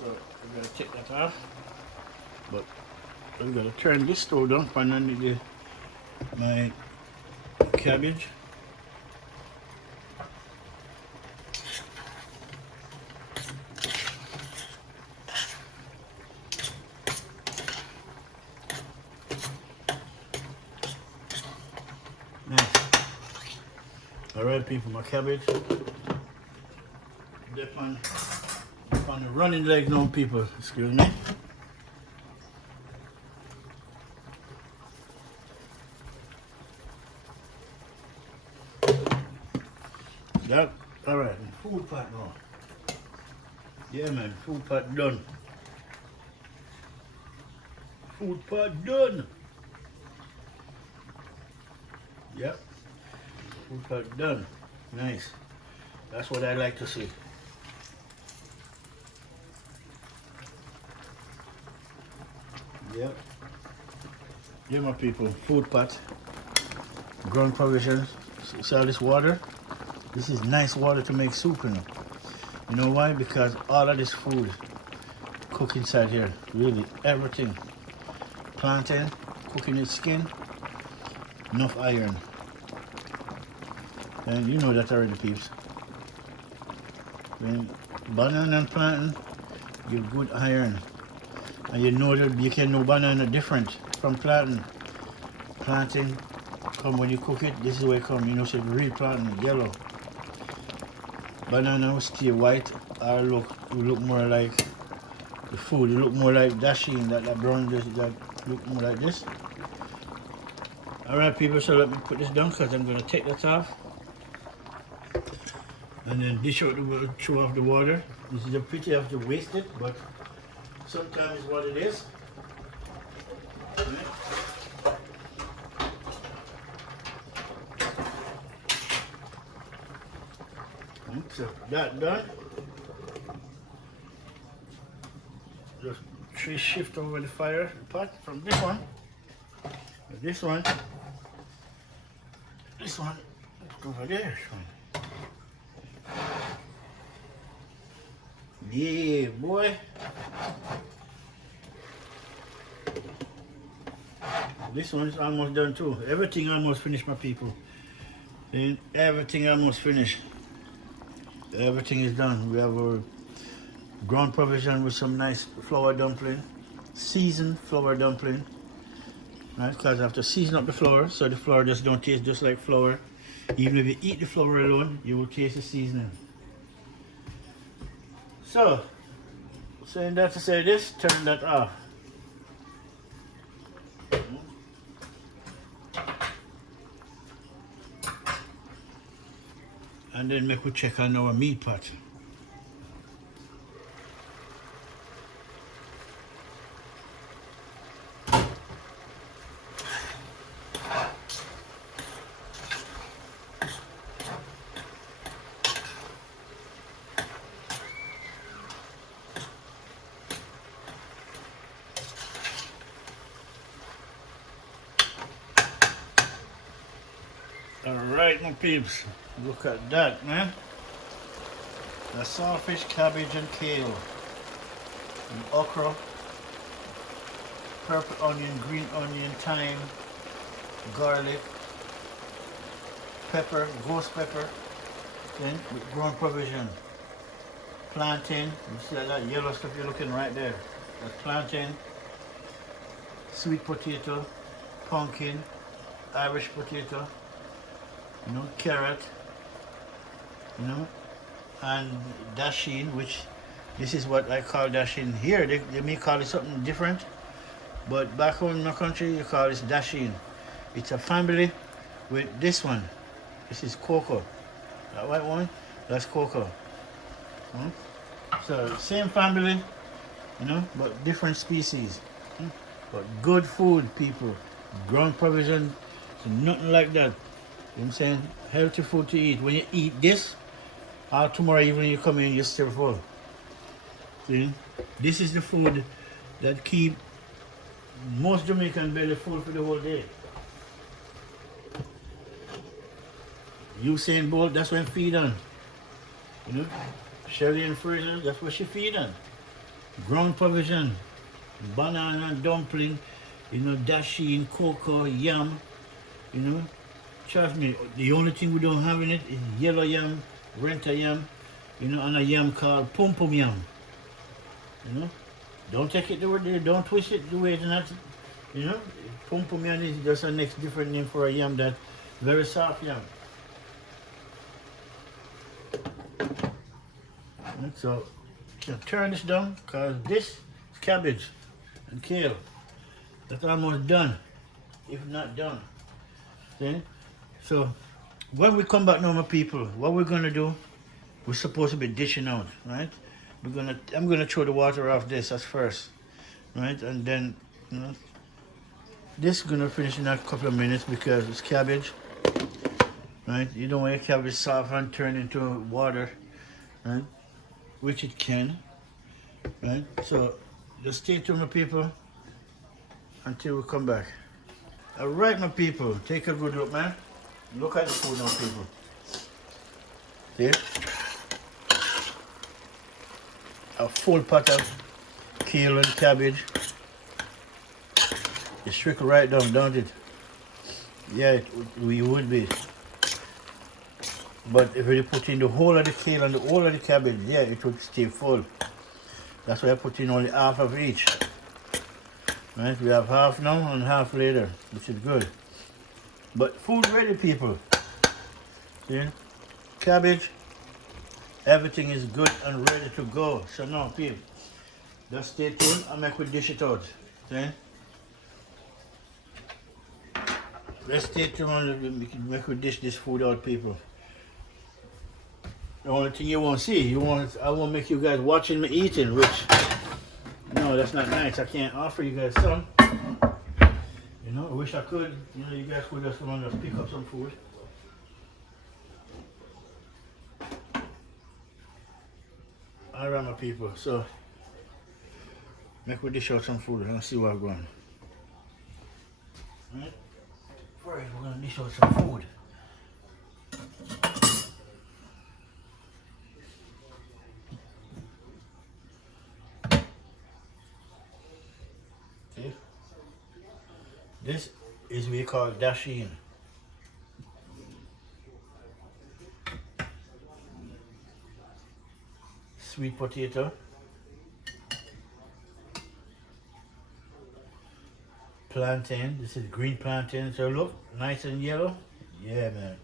So we're gonna take that off. But we're gonna turn this stove down and my cabbage. Nice. Alright people, my cabbage. Dip on the running leg now people, excuse me. That, alright, food pot now. Yeah man, food pot done. Food pot done. Yep. Food pot done. Nice. That's what I like to see. Yep. Yeah my people, food pot. Ground provisions. See all this water? This is nice water to make soup in. You know why? Because all of this food cook inside here. Really, everything. Plantain, cooking its skin, enough iron. And you know that already, peeps. When banana and plantain give good iron. And you know that you can know banana different from plantain. Plantain come when you cook it, this is where it come. You know, so real plantain, yellow. Banana will stay white or look more like the food. It look more like Dashen, that brown, that look more like this. Alright people, so let me put this down because I'm going to take that off. And then dish out the throw off the water. This is a pity I have to waste it, but sometimes it's what it is. Right. So that done. Just shift over the fire pot from this one to this one. This one over there. Yeah, boy. This one is almost done too. Everything almost finished, my people. And everything almost finished. Everything is done. We have our ground provision with some nice flour dumpling, seasoned flour dumpling. Right, because I have to season up the flour so the flour just don't taste just like flour. Even if you eat the flour alone, you will taste the seasoning. So, saying that to say this, turn that off. And then make we check on our meat pot. Alright my peeps, look at that man. The saltfish, cabbage and kale, and okra, purple onion, green onion, thyme, garlic, pepper, ghost pepper, then with ground provision, plantain, you see that yellow stuff you're looking right there, that's plantain, sweet potato, pumpkin, Irish potato, you know, carrot, you know, and Dashen, which this is what I call Dashen here. They may call it something different, but back home in my country, you call it Dashen. It's a family with this one. This is cocoa. That white one, that's cocoa. Hmm? So same family, you know, but different species. Hmm? But good food, people. Ground provision, so nothing like that. You know what I'm saying? Healthy food to eat. When you eat this, tomorrow evening you come in, you're still full. See? This is the food that keep most Jamaican belly full for the whole day. Usain Bolt, that's what I feed on. You know? Shelly and Fraser, that's what she feed on. Ground provision, banana, dumpling, you know, Dashen, cocoa, yam, you know. Trust me, the only thing we don't have in it is yellow yam, renta yam, you know, and a yam called pom pom yam. You know, don't take it the way, don't twist it the way it's not. You know, pom pom yam is just a next different name for a yam that very soft yam. So, turn this down because this is cabbage and kale. That's almost done, if not done. See? So, when we come back now, my people, what we're gonna do? We're supposed to be dishing out, right? I'm gonna throw the water off this as first, right? And then, you know, this is gonna finish in a couple of minutes because it's cabbage, right? You don't want your cabbage soft and turn into water, right? Which it can, right? So just stay tuned, my people, until we come back. All right, my people, take a good look, man. Look at the food now, people. See? A full pot of kale and cabbage. It's trickle right down, don't it? Yeah, we would be. But if you put in the whole of the kale and the whole of the cabbage, yeah, it would stay full. That's why I put in only half of each. Right, we have half now and half later, which is good. But food ready, people. See? Cabbage, everything is good and ready to go. So now, people, just stay tuned and make we dish it out. See? Let's stay tuned and make we dish this food out, people. The only thing you won't see, I won't make you guys watching me eating, which, no, that's not nice. I can't offer you guys some. You know, I wish I could. You know, you guys could just come on and pick up some food. All right, my people. So, make we dish out some food and see what's going on. All right? First, we're going to dish out some food. See? This is what we call Dashen. Sweet potato. Plantain. This is green plantain. So look, nice and yellow. Yeah, man.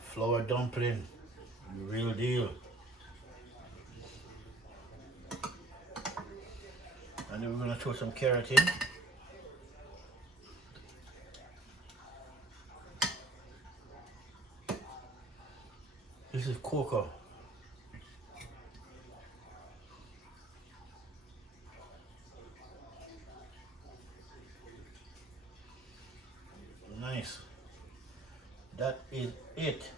Flour dumpling. The real deal. And then we're gonna throw some carrot in. This is cocoa. Nice. That is it.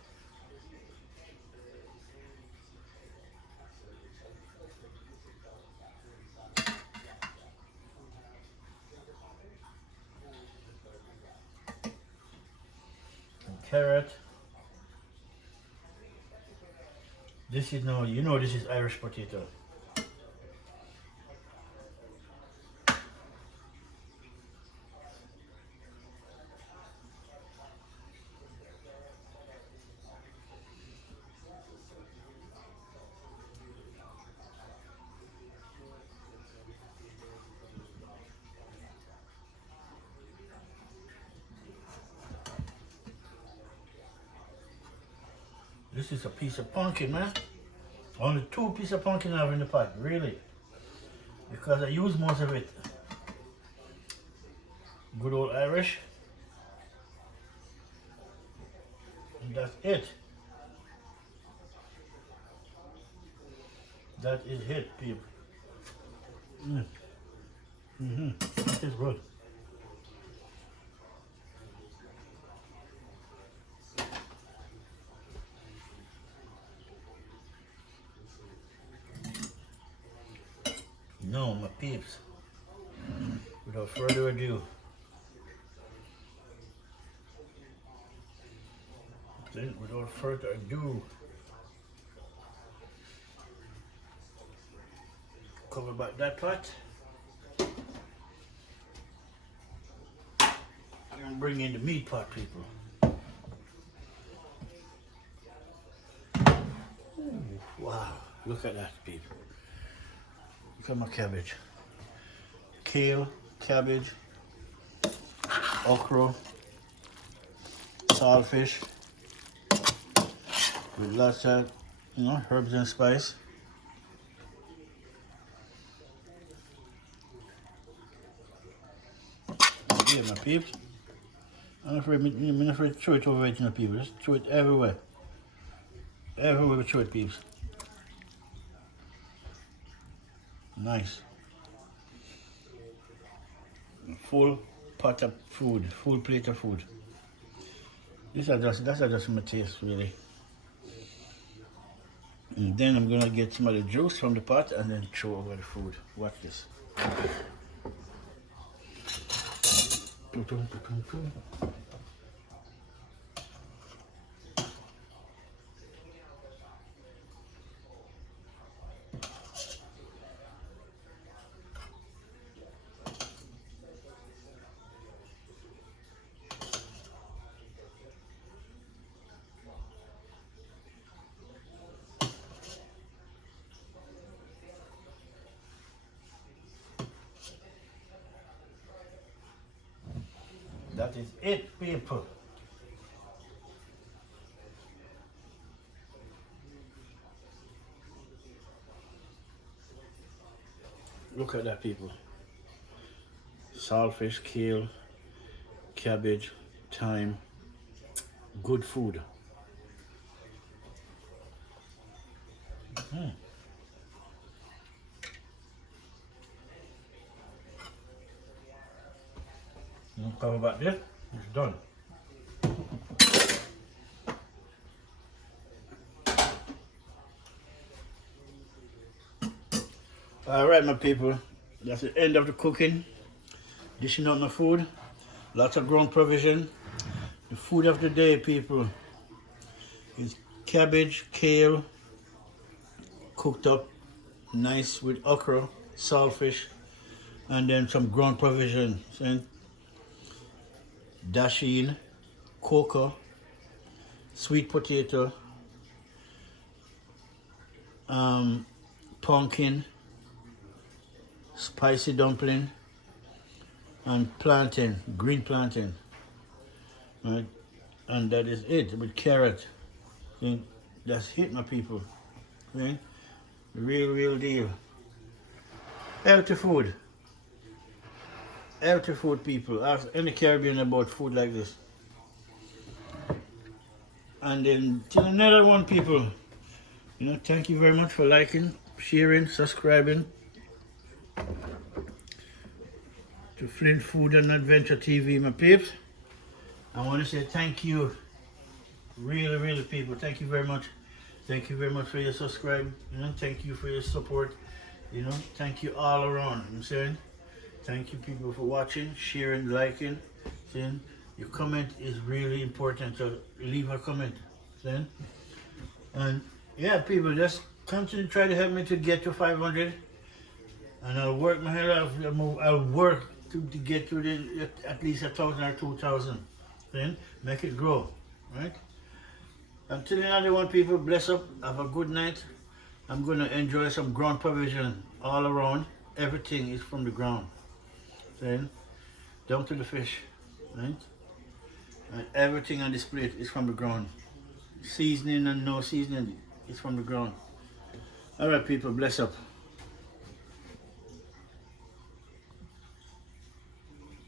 Carrot. This is no, you know, this is Irish potato. This is a piece of pumpkin, man. Only 2 pieces of pumpkin I have in the pot, really. Because I use most of it. Good old Irish. And that's it. That is it, people. That is good. No, my peeps. Without further ado, cover back that pot. And bring in the meat pot, people. Ooh, wow, look at that, people. Look at my cabbage. Kale, cabbage, okra, saltfish, with lots of, herbs and spice. Yeah, my peeps. I'm not afraid to throw it over it, people. Just throw it everywhere. Everywhere we throw it, peeps. Nice. Full pot of food, full plate of food. That's just my taste, really. And then I'm gonna get some of the juice from the pot and then throw over the food. Watch this. That is it, people. Look at that, people. Saltfish, kale, cabbage, thyme. Good food. Cover back there. It's done. Alright, my people, that's the end of the cooking. Dishing out my food. Lots of ground provision. The food of the day, people, is cabbage, kale, cooked up nice with okra, saltfish, and then some ground provision. Dashen Coco, sweet potato, pumpkin, spicy dumpling, and plantain, green plantain. Right? And that is it with carrot. See? That's it, my people. See? Real deal. Healthy food. Healthy food, people. Ask any Caribbean about food like this. And then till another one, people. Thank you very much for liking, sharing, subscribing to Flint Food and Adventure TV, my peeps. I want to say thank you, really, people. Thank you very much. Thank you very much for your subscribe. Thank you for your support. Thank you all around. I'm saying, thank you, people, for watching, sharing, liking. Saying your comment is really important. So leave a comment. Saying, and yeah, people, just continue to try to help me to get to 500, and I'll work my head off. I'll work to get to at least 1,000 or 2,000. Then make it grow, right? Until another one, people, bless up. Have a good night. I'm gonna enjoy some ground provision all around. Everything is from the ground. Then down to the fish, right? And everything on this plate is from the ground. seasoning and no seasoning. It's from the ground. All right, people, bless up.